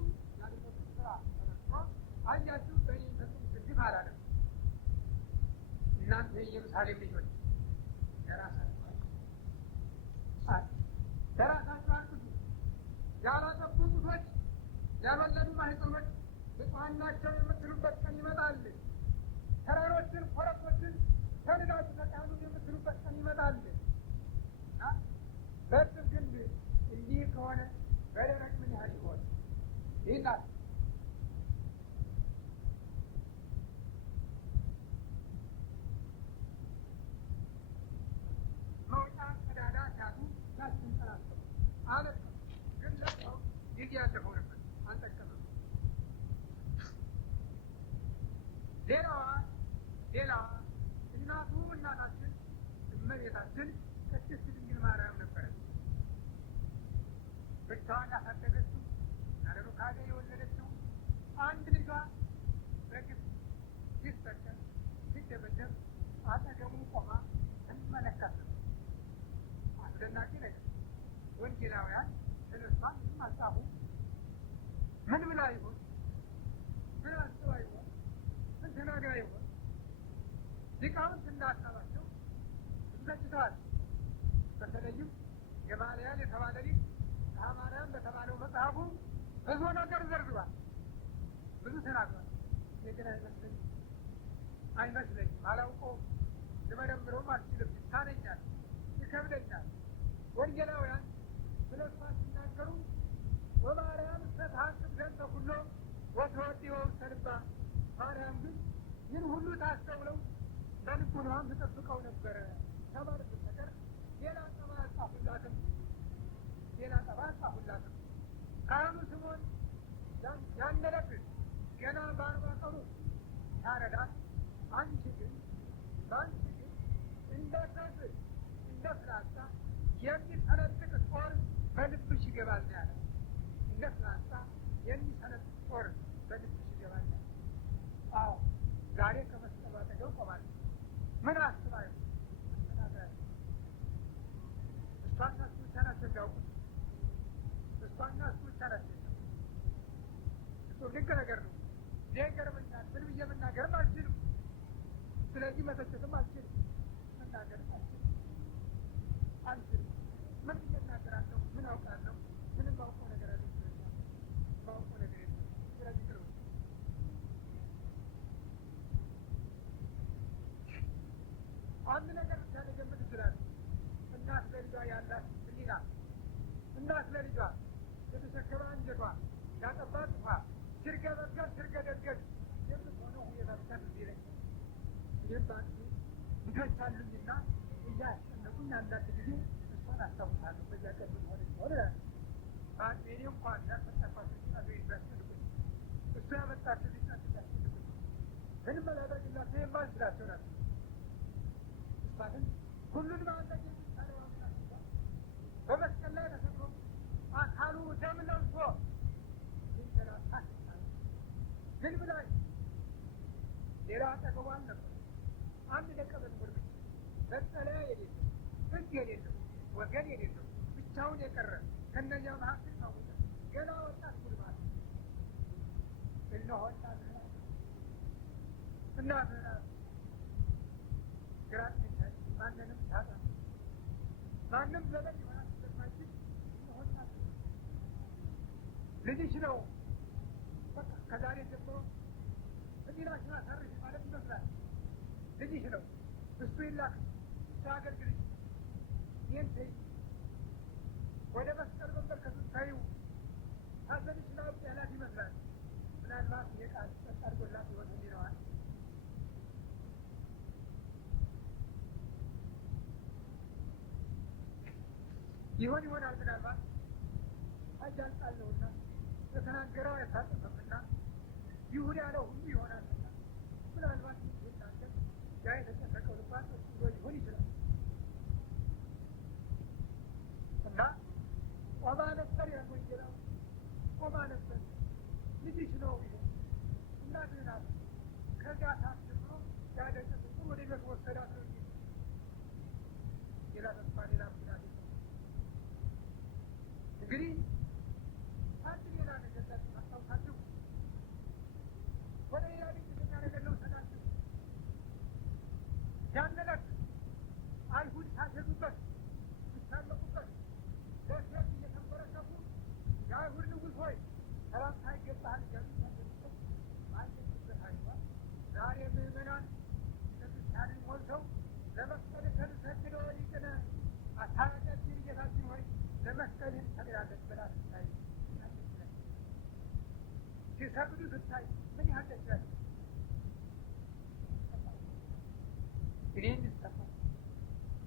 ያደረጉት ስራ ተረስቶ አያችሁ በእኔ ፍጹም ትግፍ አላለም። እናንተ የኢየሩሳሌም ልጆች ለራሳችሁ አልቅሱ። ያላጠፉ ጡቶች፣ ያበለዱ ማህፀኖች ብፁዓን ናቸው የምትሉበት ቀን ይመጣል። ተራሮችን ኮረብቶችን ከንዳችሁ ተጫኑ የምትሉበት ቀን ይመጣል። በእርግጥ ግን እንዲህ ከሆነ በደረቅ ምን ያህል ይሆን? ይላል መውጫ ቀዳዳ ሲያጡ ያስንጠላቸው አለቀ። ግን ለሰው ጊዜ ያለፈው ነበር፣ አልጠቀመም። ሌላዋ እናቱ እናታችን እመቤታችን ቅድስት ድንግል ማርያም ነበረች። ብቻዋን ያሳደገችው ያለ ሩካቤ የወለደችው አንድ ልጇ በግፍ ሲሰቀል ሲደበደብ አጠገቡ ቆማ ትመለከት ነው። አስደናቂ ነገር። ወንጌላውያን ስለሷ ምንም አልጻፉ። ምን ብላ ይሆን? ምን አስባ ይሆን? ምን ተናግራ ይሆን? ሊቃውንት እንዳሳባቸው ይመችተዋል። በተለይም ገማልያል የተባለ ሊቅ ማርያም በተባለው መጽሐፉ ብዙ ነገር ዘርዝሯል፣ ብዙ ተናግሯል። የግን አይመስለኝም፣ አላውቀውም፣ ልመረምረውም አልችልም፣ ይሳነኛል፣ ይከብደኛል። ወንጌላውያን ስለ እሷ ሲናገሩ ወማርያም ተታቅብ ዘንተ ኩሎ ወተወዲወ ውስተ ልባ፣ ማርያም ግን ይህን ሁሉ ታስተውለው በልቡናዋም ትጠብቀው ነበረ ከማለት በስተቀር ሌላ ጠባ አልጻፉላትም። ካህኑ ስምዖን ያነለብ ገና በ40 ቀኑ ታረዳት። አንቺ ግን እንደ ሰት እንደ ፍላጻ የሚሰነጥቅ ጦር በልብሽ ይገባል ነው ያለ። እንደ ፍላጻ የሚሰነጥቅ ጦር በልብሽ ይገባል ነው። አዎ ዛሬ ከመስቀሉ አጠገብ ቆማለች። ምን አስባ ይሆን? እሷና እሱ ብቻ ናቸው የሚያውቁት። እሷና እሱ ብቻ ናቸው። እሱ ድንቅ ነገር ነው። ይገርመኛል። ምን ብዬ መናገርም አልችልም። ስለዚህ መተቸትም አልችልም፣ መናገርም አልችልም። ምን ብዬ እናገራለሁ? ምን አውቃለሁ? ምንም ማውቀው ነገር አለ? ማውቀው ነገር የለም። ስለዚህ ቅርብ አንድ ነገር ብቻ ልገምት እችላለሁ። እናት ለልጇ ያላት ሕሊና፣ እናት ለልጇ የተሸከመ አንጀቷ፣ ያጠባት ውሃ ስርገደገድ የምትሆነው ሁኔታ ብቻ ትዝ ይለኛል። ይህም በአንዱ ልጆች አሉኝና እያስጨነቁኝ አንዳንድ ጊዜ እሷን አስታውሳለሁ። በዚያ ቀን ምን ሆነ ሆነ እኔ እንኳን ያስፈጠፋት ና ያስጨንቁኝ፣ እሱ ያመጣት ልጅ ናት ያስጨንቁኝ። ምንም መላዳግላት የማልችላቸው ናቸው። እሷ ግን ሁሉን ማድረግ የሚቻለው አምላክ በመስቀል ላይ ተሰቅሎ አካሉ ደም ለብሶ ሲንገላታ ምን ብላኝ ሌላ አጠገቧ አልነበረ። አንድ ደቀ መዝሙር ብቻ፣ መጠለያ የሌለው፣ ሕግ የሌለው፣ ወገን የሌለው፣ ብቻውን የቀረ ከእነዚያ መካከል ታወቀ። ገና ወጣት ጉልማት እነሆ እናትህ ናት። ግራ ቀኝ ማንንም ታጣ፣ ማንም ዘመድ ይሆናል ስለማይችል እነሆ እናትህ ልጅሽ ነው። በቃ ከዛሬ ጀምሮ ህሊናሽን አሳርፊ ማለት ይመስላል። ልጅሽ ነው፣ እሱ ይላክ፣ እሱ አገልግልሽ። ይህን ተይ፣ ወደ መስቀል መመልከቱን ታዩ፣ ምናልባት የቃል ጠርጎላት ይሆን ይለዋል። ይሆናል ምናልባት አጃል ቃል ነውና የተናገረው አይታጠፍምና ይሁን ያለው ሁሉ ይሆናልና ምናልባት ይናገር ያ የተጨነቀው ልባት ብሎ ሊሆን ይችላል እና ቆማ ነበር ያን ወንጌላው ቆማ ነበር ልጅሽ ነው ይሄ እናትህ ናት ከዚያ ታስብሎ ያደቀ ወደ ቤት ወሰዳት ነው ሌላ ተስፋ ሌላ ምክንያት እንግዲህ አንድ ሌላ ነገር ታስታውሳችሁ ወደ ሌላ ድንገተኛ ነገር ነው ሰዳችሁ ያነለት አይሁድ ታሸጉበት ይታለቁበት ለሴት እየተንበረከኩ የአይሁድ ንጉሥ ሆይ ሰላምታ ይገባሃል እያሉ ታሸጉበት አይገቡበት አይባል ዛሬ ምዕመናን ቤተክርስቲያንን ሞልተው ለመስቀል ተሰግዶ ሊቅነ አታላቂያችን ጌታችን ሆይ ለመስቀል እንሰግዳለን ብላ ስታይ ሲሰግዱ ስታይ ምን ያህል ደስ ይላል። እኔ እንስጠፋል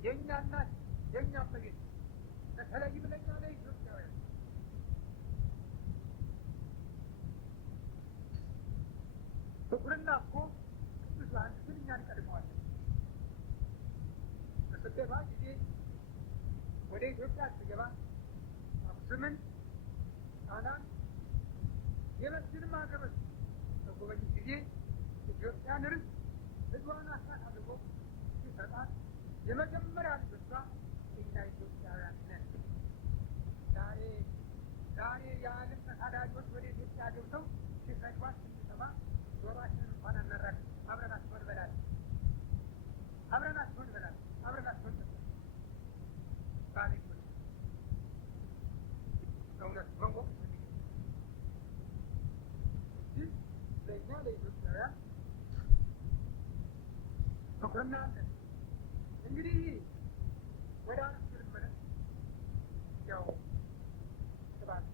የእኛ እናት የእኛ መቤት በተለይም ለእኛ ለኢትዮጵያውያን ብኩርና እኮ ቅዱስ ዮሐንስን እኛ እንቀድመዋለን። በስደቷ ጊዜ ወደ ኢትዮጵያ ስገባ አክሱምን፣ ጣናን፣ ሌሎችንም ሀገሮች በጎበኝ ጊዜ ኢትዮጵያን ርስ ህዝቧን አሳት አድርጎ ሲሰጣት የመጀመሪያ ልጆቿ እኛ ኢትዮጵያውያን ነን። ዛሬ የዓለም ተሳዳጆች ወደ ኢትዮጵያ ገብተው ሲሰድቧት ስንሰማ ጆሯችንን እንኳን አናራቅ። አብረናቸው እንበላለን፣ አብረናቸው ባሌ እውነት መንቆቅ እዚህ ለእኛ ለኢትዮጵያውያን ትኩርና አለን። እንግዲህ ወደ አረፍ ልመለስ። ያው ስባት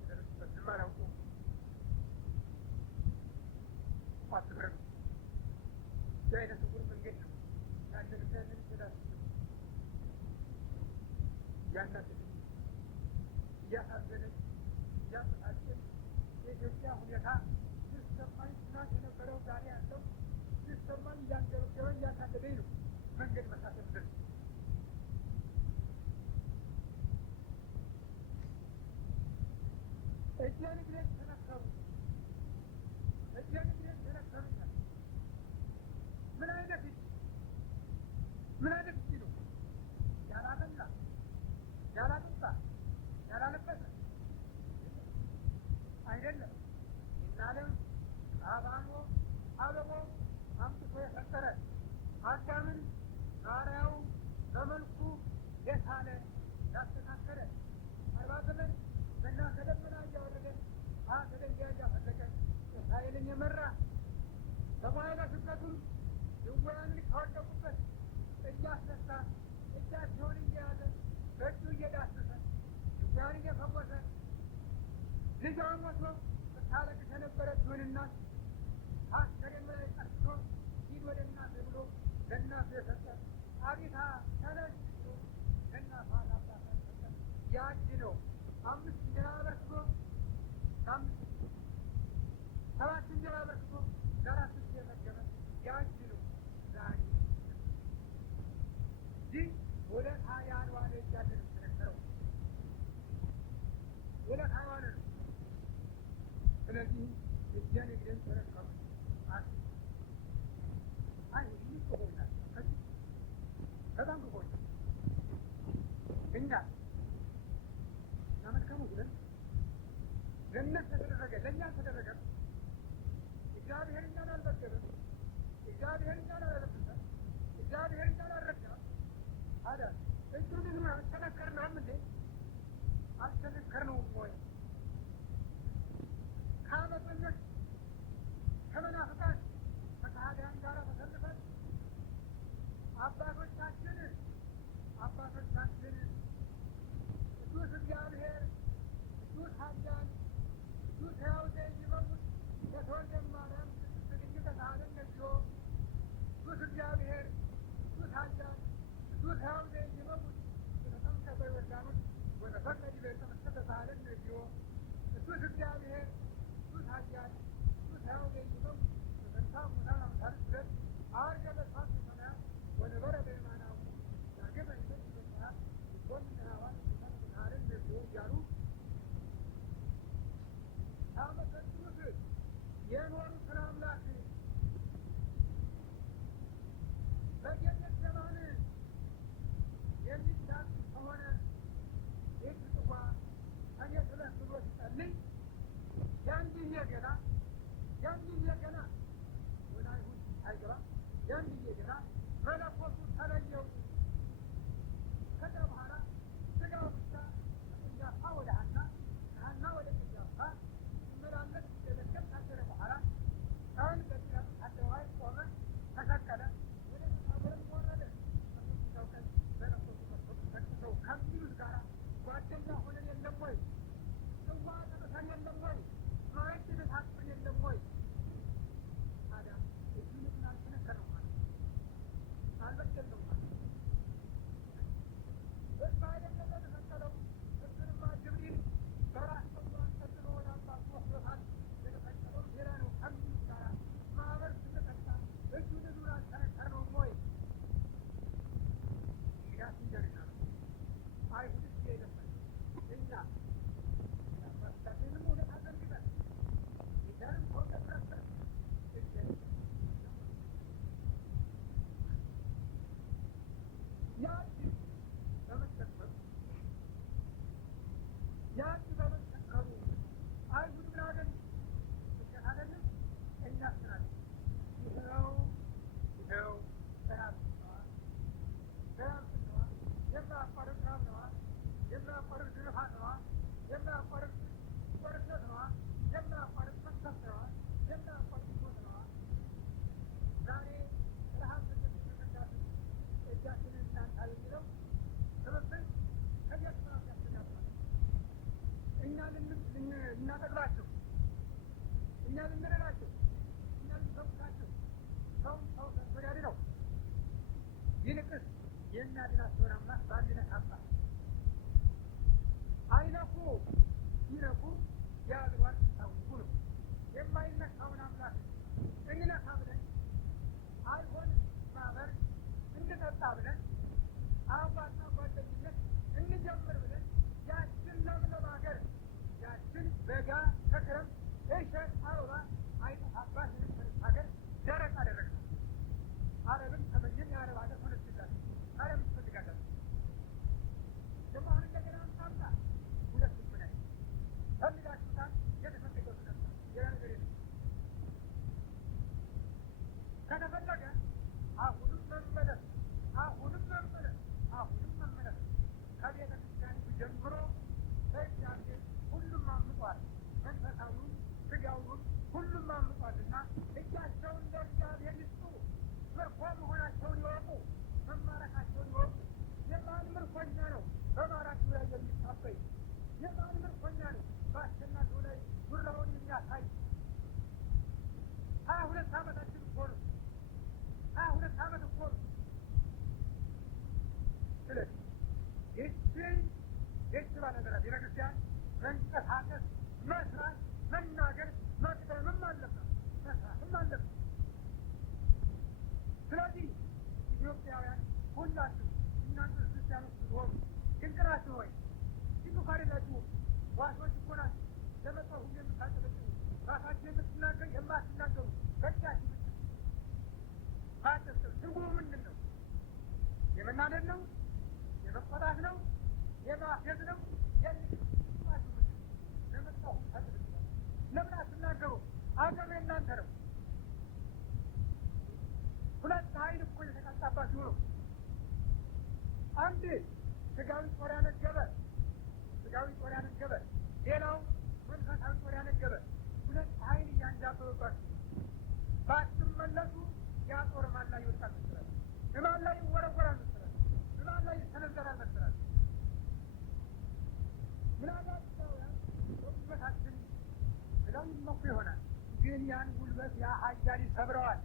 የደረሱበትም አላውቁም አስብረም የአይነት ትኩር መንገድ ነው ያንንም ይችላል ያናትል እያሳዘነች እያሰጣችን የኢትዮጵያ ሁኔታ ሲሰማኝ ትናንት የነበረው ዛሬ ያለው ሲሰማኝ እያንገበገበ እያሳደደኝ ነው መንገድ መሳተፍ ድረስ እጄን እግሬን ተነከሩኛል። ምን አይነት እጅ ነው ያላበላ ያላጠጣ ያላለበሰ አይደለም። ይናለም አባኖ አበቦ አምጥቶ የፈጠረ አዳምን ባሪያው በመልኩ የሳለ ያስተካከለ 40 ዘመን መና ከደመና እያወረደ ከድንጋይ እያፈለቀ እስራኤልን የመራ በማይለ ስብከቱን ድውያንን ካወደቁበት እያስነሳ እጃቸውን እየያዘ በእጁ እየዳሰሰ ድውያንን እየፈወሰ ልጇ ሞቶ ስታለቅስ የነበረችውን እናት አስከሬን ላይ ቀርቶ ሂድ ወደ እናትህ ብሎ ለእናቱ የሰጠ አቤታ ተነስ ብሎ ለእናቷ ለአባቷ የሰጠ ያ እጅ ነው። 5 እንጀራ አበርክቶ 7 እንጀራ አበርክቶ ለ4 ጊዜ የመገበ ያ እጅ ነው። ዛሬ ይህ ውለታ ያልዋለ እጃለን ተነገረው ውለታ ያልዋለ ነው። ስለዚህ እጄን እግሬን ተነከሩ ይህ ክፉናል በጣም ክፉና እኛ ናመልከሙ ብለን ለእነሱ ተደረገ ለእኛ ተደረገ። እግዚአብሔር እኛን አልበገበም። እግዚአብሔር እኛን አላለበሰም። እግዚአብሔር እኛን አልረዳም። ታዲያ እጁን እግሩን አልተነከርነውም እንዴ? አልተነከርነውም ወይ? ከአመፀኞች ከመናፍቃን ከካህዲያን ጋር ተሰልፈን አባቶቻችን ቅዱስ እግዚአብሔር ቅዱስ ኃያል ቅዱስ ሕያው ዘኢይመውት የአባቶቻችንንም እውነት አዘንግተን ይዘንም ከእውቀት ረስተን ያቺ በመሰከሩ አይሁድ ምን አገኙ? ስኬት አይደለም እናስናለን። ይኸው ተናብተዋል የማያቋርጥ ራብ ነዋ፣ የማያቋርጥ ግርፋት ነዋ፣ የማያቋርጥ ጦርነት ነዋ፣ የማያቋርጥ መቅሰፍት ነዋ፣ የማያቋርጥ ሞት ነዋ። ዛሬ ረሀብ ተቀዳት እጃችንን እናንሳ የሚለው ትብብር ከቤት ስራት ያስተዳድራል። እኛ ልናጠግባቸው፣ እኛ ልንረዳቸው፣ እኛ ልንሰውታቸው ሰውን ሰው ሰንቶድ ያድነው። ይልቅስ የሚያድናቸውን አምላክ በአንድነት አባት አይነኩ ይነኩ የአግባር ታውቁ ነው። የማይነካውን አምላክ እንነካ ብለን አይሆን ማህበር እንድጠጣ ብለን አባና ጓደኝነት እንጀምር ብለን ያችን ለምለም ሀገር ያችን በጋ ከክረም እሸት አበባ አይጠፋባት የነበረች ሀገር ደረቅ አደረግነው። አረብን ተመኘን። የአረብ ሀገር ሆነችላል። አረብ ትፈልጋለን ደግሞ አሁን እንደገና ምሳምታ ሁለት ምናይ ፈልጋችሁታል። የተፈለገው ተቀጣ ሌላ ነገር የለም። ከተፈለገ አሁንም መመለስ ከቤተ ክርስቲያን ጀምሮ በእግዚአብሔር ሁሉም አምጧል። መንፈሳዊውን ስጋዊውን ሁሉም አምጧልና እጃቸውን ለእግዚአብሔር ይስጡ። ምርኮ መሆናቸውን ይወቁ፣ መማረካቸውን ይወቁ። የማን ምርኮኛ ነው በማራኪው ላይ የሚታበይ? የማን ምርኮኛ ነው በአሸናፊው ላይ ጉራውን የሚያሳይ? 22 ዓመታችን እኮ ነው። 22 ዓመት እኮ ነው። ስለዚህ ይህች ባለገራ ቤተክርስቲያን መንቀሳቀስ፣ መስራት፣ መናገር፣ መቅደምም አለበት፣ መስራትም አለበት። ስለዚህ ኢትዮጵያውያን ሁላችሁ እናንተ ክርስቲያኖች ስትሆኑ ድንቅ ናችሁ ወይ? ድንቅ እኮ አይደላችሁም። ዋሾች እኮ ናችሁ። ለመጣው ሁሉ የምታጨበጭቡ ራሳችሁ የምትናገሩ የማትናገሩ በእጃችሁ ብቻ ማጨብጨብ ትርጉሙ ምንድን ነው? የመናደድ ነው? የመቆጣት ነው? የማፌዝ ነው? ለመጣው ታጨበጭባል። ለምን አትናገሩ? አገሩ የእናንተ ነው። ሁለት ኃይል እኮ የተቃጣባችሁ ነው። አንድ ስጋዊ ጦር ያነገበ፣ ሌላው መንፈሳዊ ጦር ያነገበ። ሁለት ኃይል እያንጃበበባችሁ ባትመለሱ ያ ጦር ማን ላይ ይወድቃል መስላል? በማን ላይ ይወረወራል መስላል? በማን ላይ ይሰነዘራል መስላል? ምናልባት ጉልበታችን ብለው ይመኩ ይሆናል። ግን ያን ጉልበት ያ ኃያል ይሰብረዋል።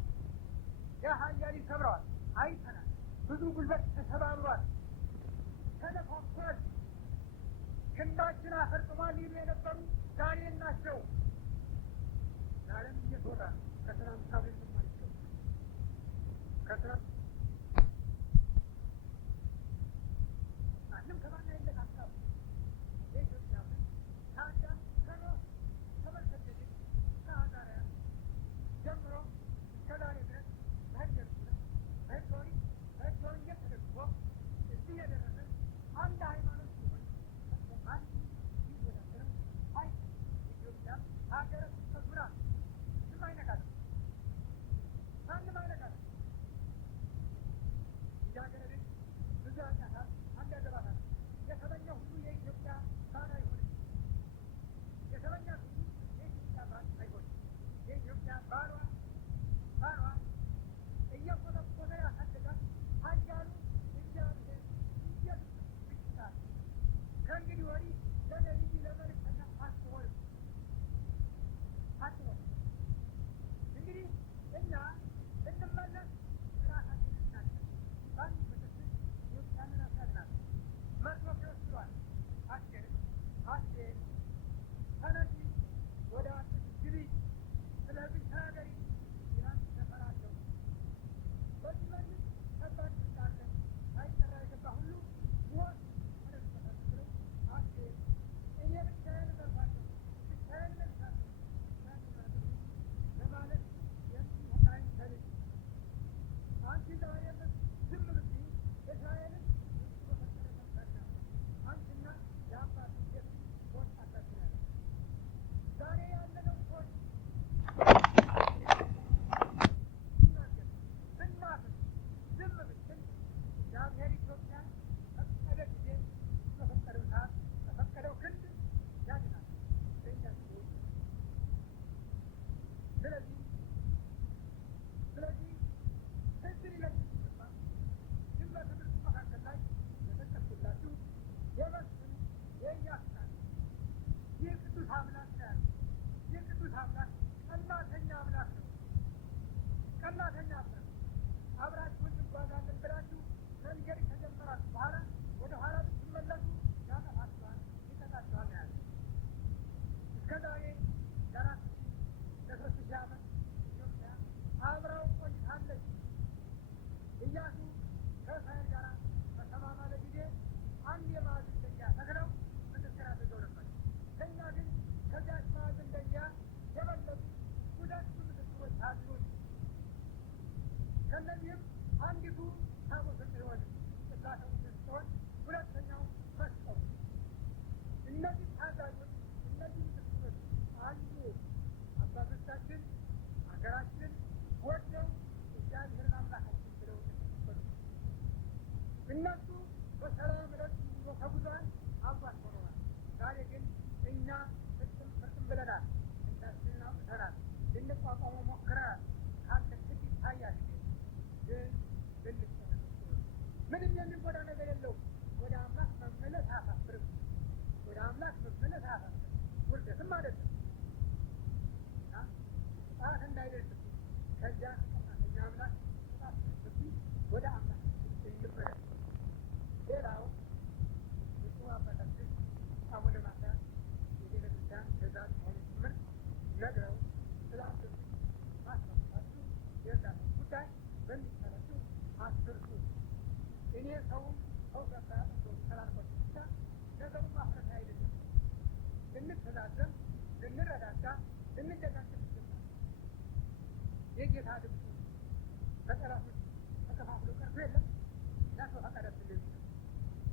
አይተናል። ብዙ ጉልበት ተሰባብሯል፣ ተነፋፍቷል። ክንዳችን አፈርጥሟል ይሉ የነበሩ ዛሬ ናቸው። ዛሬም እየተወራ ከትናንት አብረን ማይገባ ከትናንት ማንም ከማን አይለቃቃም። የኢትዮጵያ ግን ታዲያ ከኖህ ተመልከተች ከአዛርያ ጀምሮ እስከ ዛሬ ድረስ በህገወንጀል ተደግፎ እዚህ የደረሰ አንድ ሃይማኖት ሲሆን ማን ይወዳደርም አይ ኢትዮጵያ ሀገረ ስብከቱ ናት። ማንም አይነካትም። እነዚህ ታዛዦች፣ እነዚህ ምስክሮች አሉ። አባቶቻችን ሀገራችን ወደው እግዚአብሔርን አምላካችን ብለው ተቀበሉ። እነሱ በሰላም ረጅም ጉዞ ተጉዘዋል፣ አባት ሆነዋል። ዛሬ ግን እኛ ፍርጥም ብለናል፣ እናችንን አውጥተናል፣ ልንቋቋመው ሞክረናል። ካንተ ፊት ይታያል ግን ልንጠነቀቅ ምንም የሚጎዳ ነገር የለውም። ወደ አምላክ መመለስ አያሳፍርም። ወደ አምላክ መመለስ አያሳፍርም፣ ውርደትም አይደለም። ጥፋት እንዳይደርስብኝ ከዚያ ከኛ አምላክ ጥፋት ደርስብኝ ወደ አምላክ እንመለስ። ሌላው ብፁዕ አባታችን አቡነ ማትያስ የቤተ ክርስቲያን ትእዛዝ መሆኑ ጭምር ነግረው ስላስርቱ ማስታወሳችሁ የእርዳታ ጉዳይ በሚሰራችሁ አስርቱ። እኔ ሰውም ሰው ተላልቆት ብቻ ነገሩን ማፍረስ አይደለም። ልንተዛዘን፣ ልንረዳዳ፣ ልንደጋገፍ ይገባል። የጌታ ድምፁ በጠላቶች ተከፋፍሎ ቀርቶ የለም ያሰው ፈቀደብልን።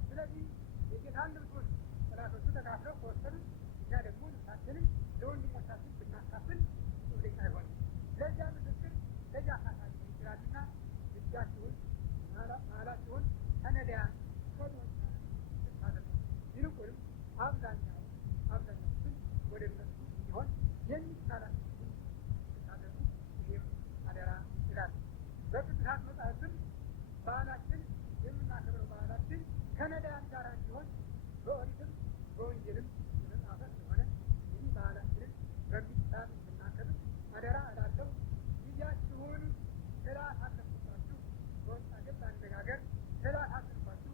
ስለዚህ የጌታን ድምፁን ጠላቶቹ ተካፍለው ከወሰዱ እኛ ደግሞ ልብሳችንን ለወንድሞቻችን ብናካፍል ጽድቅ አይሆንም። ለዚያ ምስክር ለዚያ ካሳ ሊሆን ይችላልና እጃችሁን መሀላችሁን ከነዳያን ከዶች ስታደርጉ ይልቁንም አብዛኛዎችን ወደ እነሱ ሲሆን የሚቻላችሁን ስታደርጉ ይህም አደራ ይላል። በቅዱሳት መጽሐፍም ባህላችን የምናከብረው ባህላችን ከነዳያን ጋር እንዲሆን በኦሪትም በወንጌልም የተጻፈ ስለሆነ ይህ ባህላችንን በሚቻል የምናከብር አደራ እላለሁ። ጊዜያችሁን ስላሳለፍኩባችሁ በወጣ ገብ አነጋገር ስላሳለፍኳችሁ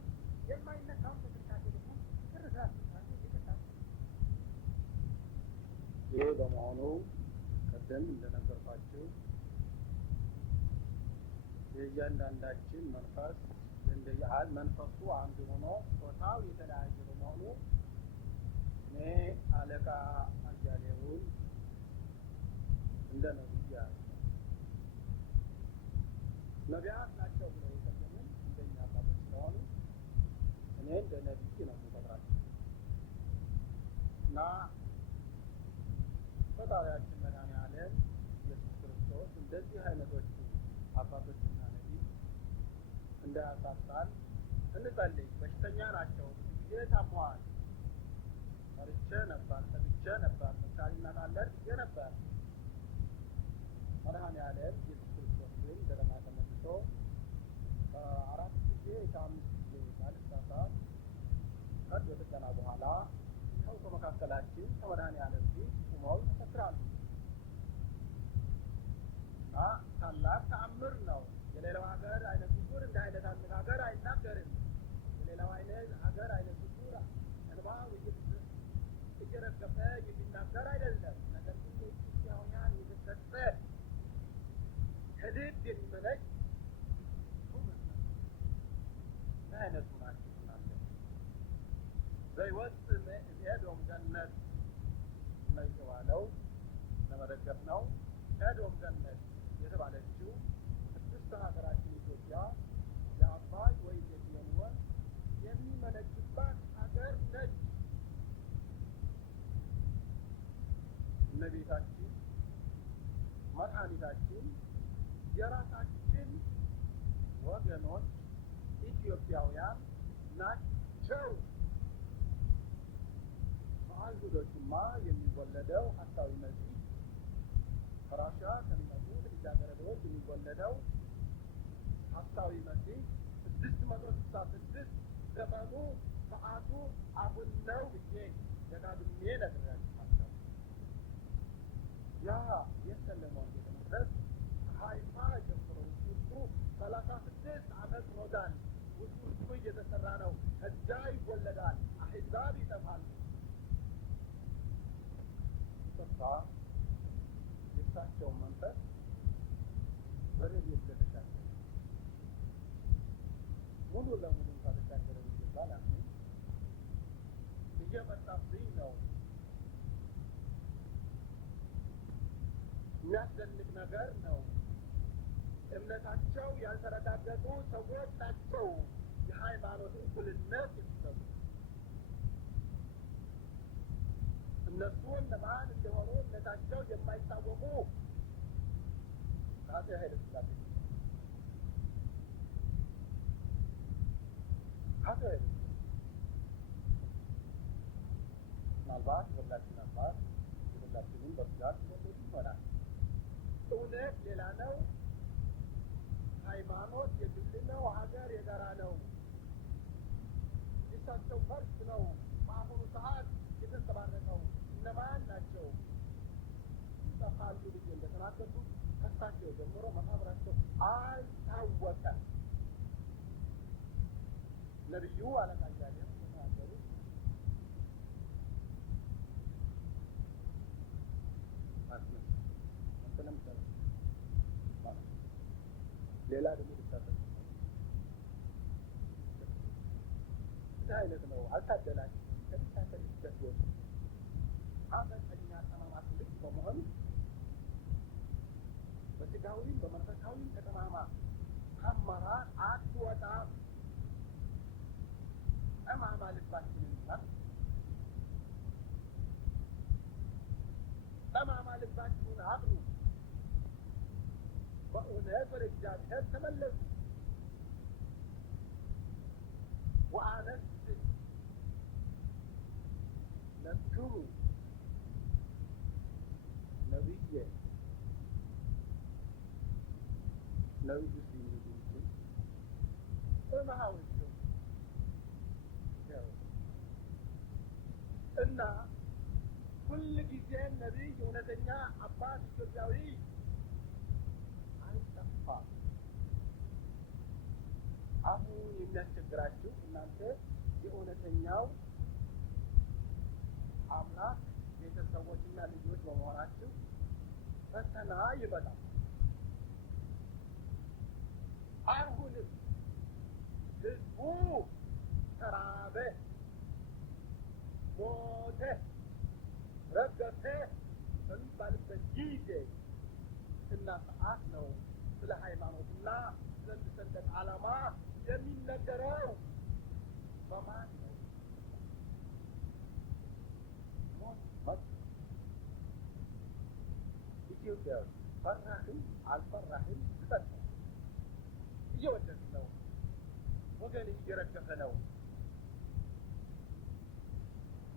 የማይነሳውን በጥንቃቄ ደግሞ ቅር ስላስባችሁ ይቅርታ። ይህ በመሆኑ ቀደም እንደነገርኳችሁ የእያንዳንዳችን መንፈስ እንደያህል መንፈሱ አንድ ሆኖ ጾታው የተለያየ በመሆኑ እኔ አለቃ አያሌውን እንደ ነቢይ ያለ ነቢያት ናቸው ብለው የሰየሙን እንደኛ አባቶች ስለሆኑ እኔ እንደ ነቢይ ነው የምቆጥራቸው እና ፈጣሪያችን መድኃኔዓለም ኢየሱስ ክርስቶስ እንደዚህ አይነቶቹ አባቶችና ነቢይ እንዳያሳጣን እንጸልይ። በሽተኛ ናቸው፣ ብዙ ጊዜ ታመዋል። መርቼ ነበር፣ ሰምቼ ነበር፣ ምሳሌና ታለር ጊዜ ነበር። መድኃኔዓለም ኢየሱስ ክርስቶስ ግን እንደገና ተመልሶ 4 ጊዜ ከ5 ጊዜ ባልሳሳት ቀዶ ጥገና በኋላ ሰው ከመካከላችን ከመድኃኔዓለም ፊት ቁመው ይመሰክራሉ እና ታላቅ ተአምር ነው። የሌላው ሀገር አይነት ስውር እንደ አይነት አነጋገር አይናገርም። የሌላው ሀገር አይነት ስውር እንባ እየረገፈ የሚናገር አይደለም። ነገር ግን የኢትዮጵያውያን የተሰጠ ከልብ የሚመነጭ ምን አይነቱ ናቸው ናለ በይወጥ ኤዶም ገነት ነው የተባለው ለመደገፍ ነው። ኤዶም ገነት የተባለችው ቅድስት ሀገራችን ኢትዮጵያ የአባይ ወይም የግዮን ወንዝ የሚመነጭባት ሀገር ነች። እመቤታችን መድኃኒታችን የራሳችን ወገኖች ኢትዮጵያውያን ናቸው። አይሁዶችማ የሚወለደው ሀሳዊ መሲህ ከራሻ ከሚመጡት ልጃገረዶች የሚወለደው ሀሳዊ መሲህ 666 ዘመኑ ሰዓቱ አሁን ነው ብዬ ደጋግሜ ነግሬያችኋለሁ። ያ የሰለሞን ቤተ መቅደስ ከሀይፋ ጀምሮ ውስጡ 36 ዓመት ሆኖታል። ውስጡ እየተሰራ ነው። ከዛ ይወለዳል፣ አሕዛብ ይጠፋሉ። ተስፋ የእሳቸውን መንፈስ በረድኤት ስለተሻገረ ሙሉ ለሙሉ ካልተሻገረ ይባል አሁን እየመጣብኝ ነው። የሚያስደንቅ ነገር ነው። እምነታቸው ያልተረጋገጡ ሰዎች ናቸው የሃይማኖት እኩልነት የሚሰጡ። እነሱ እነማን እንደሆኑ እነታቸው የማይታወቁ አፄ ኃይለ ሥላሴ ምናልባት የሁላችን አባት የሁላችንም በብዛት ወለዱ ይሆናል። እውነት ሌላ ነው። ሃይማኖት የግል ነው። ሀገር የጋራ ነው። የሳቸው ፈርስ ነው። በአሁኑ ሰዓት የተንጸባረቀው እነማን ናቸው? ይጠፋሉ ብዬ እንደተናገርኩት ከሳቸው ጀምሮ መቃብራቸው አልታወቀም። ነቢዩ አለቃ እያሌው የተናገሩት ሌላ ደግሞ ሊታሰብ እንዲህ አይነት ነው። አልታደላችሁም። ከሊታሰብ ይደስወጡ አመፀኛ ጠማማ ትውልድ በመሆኑ በስጋዊም በመንፈሳዊም ከጠማማ አመራር አትወጣም። ጠማማ ልባችንን ይዛል። ጠማማ ልባችሁን አቅኑ። በእውነት ወደ እግዚአብሔር ተመለሱ። ወአነስ ነክሩ ነቢየ ነቢዩ ሲሚሉ በመሃውቸው እና ሁል ጊዜ ነቢይ እውነተኛ አባት ኢትዮጵያዊ አይጠፋም። አሁን የሚያስቸግራችሁ እናንተ የእውነተኛው አምላክ ቤተሰቦችና ልጆች በመሆናችሁ ፈተና ይመጣል። አሁንም ህዝቡ ተራበ፣ ሞተ፣ ረገፈ በሚባልበት ጊዜ እና ሰዓት ነው ስለ ሃይማኖትና ስለ ሰንደቅ ዓላማ የሚነገረው። በማን ነው? ኢትዮጵያ ፈራህም አልፈራህም ክፈት ነው። እየወደድ ነው። ወገን እየረገፈ ነው።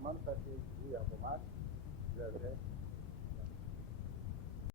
መንፈሴ ያቆማል። እግዚአብሔር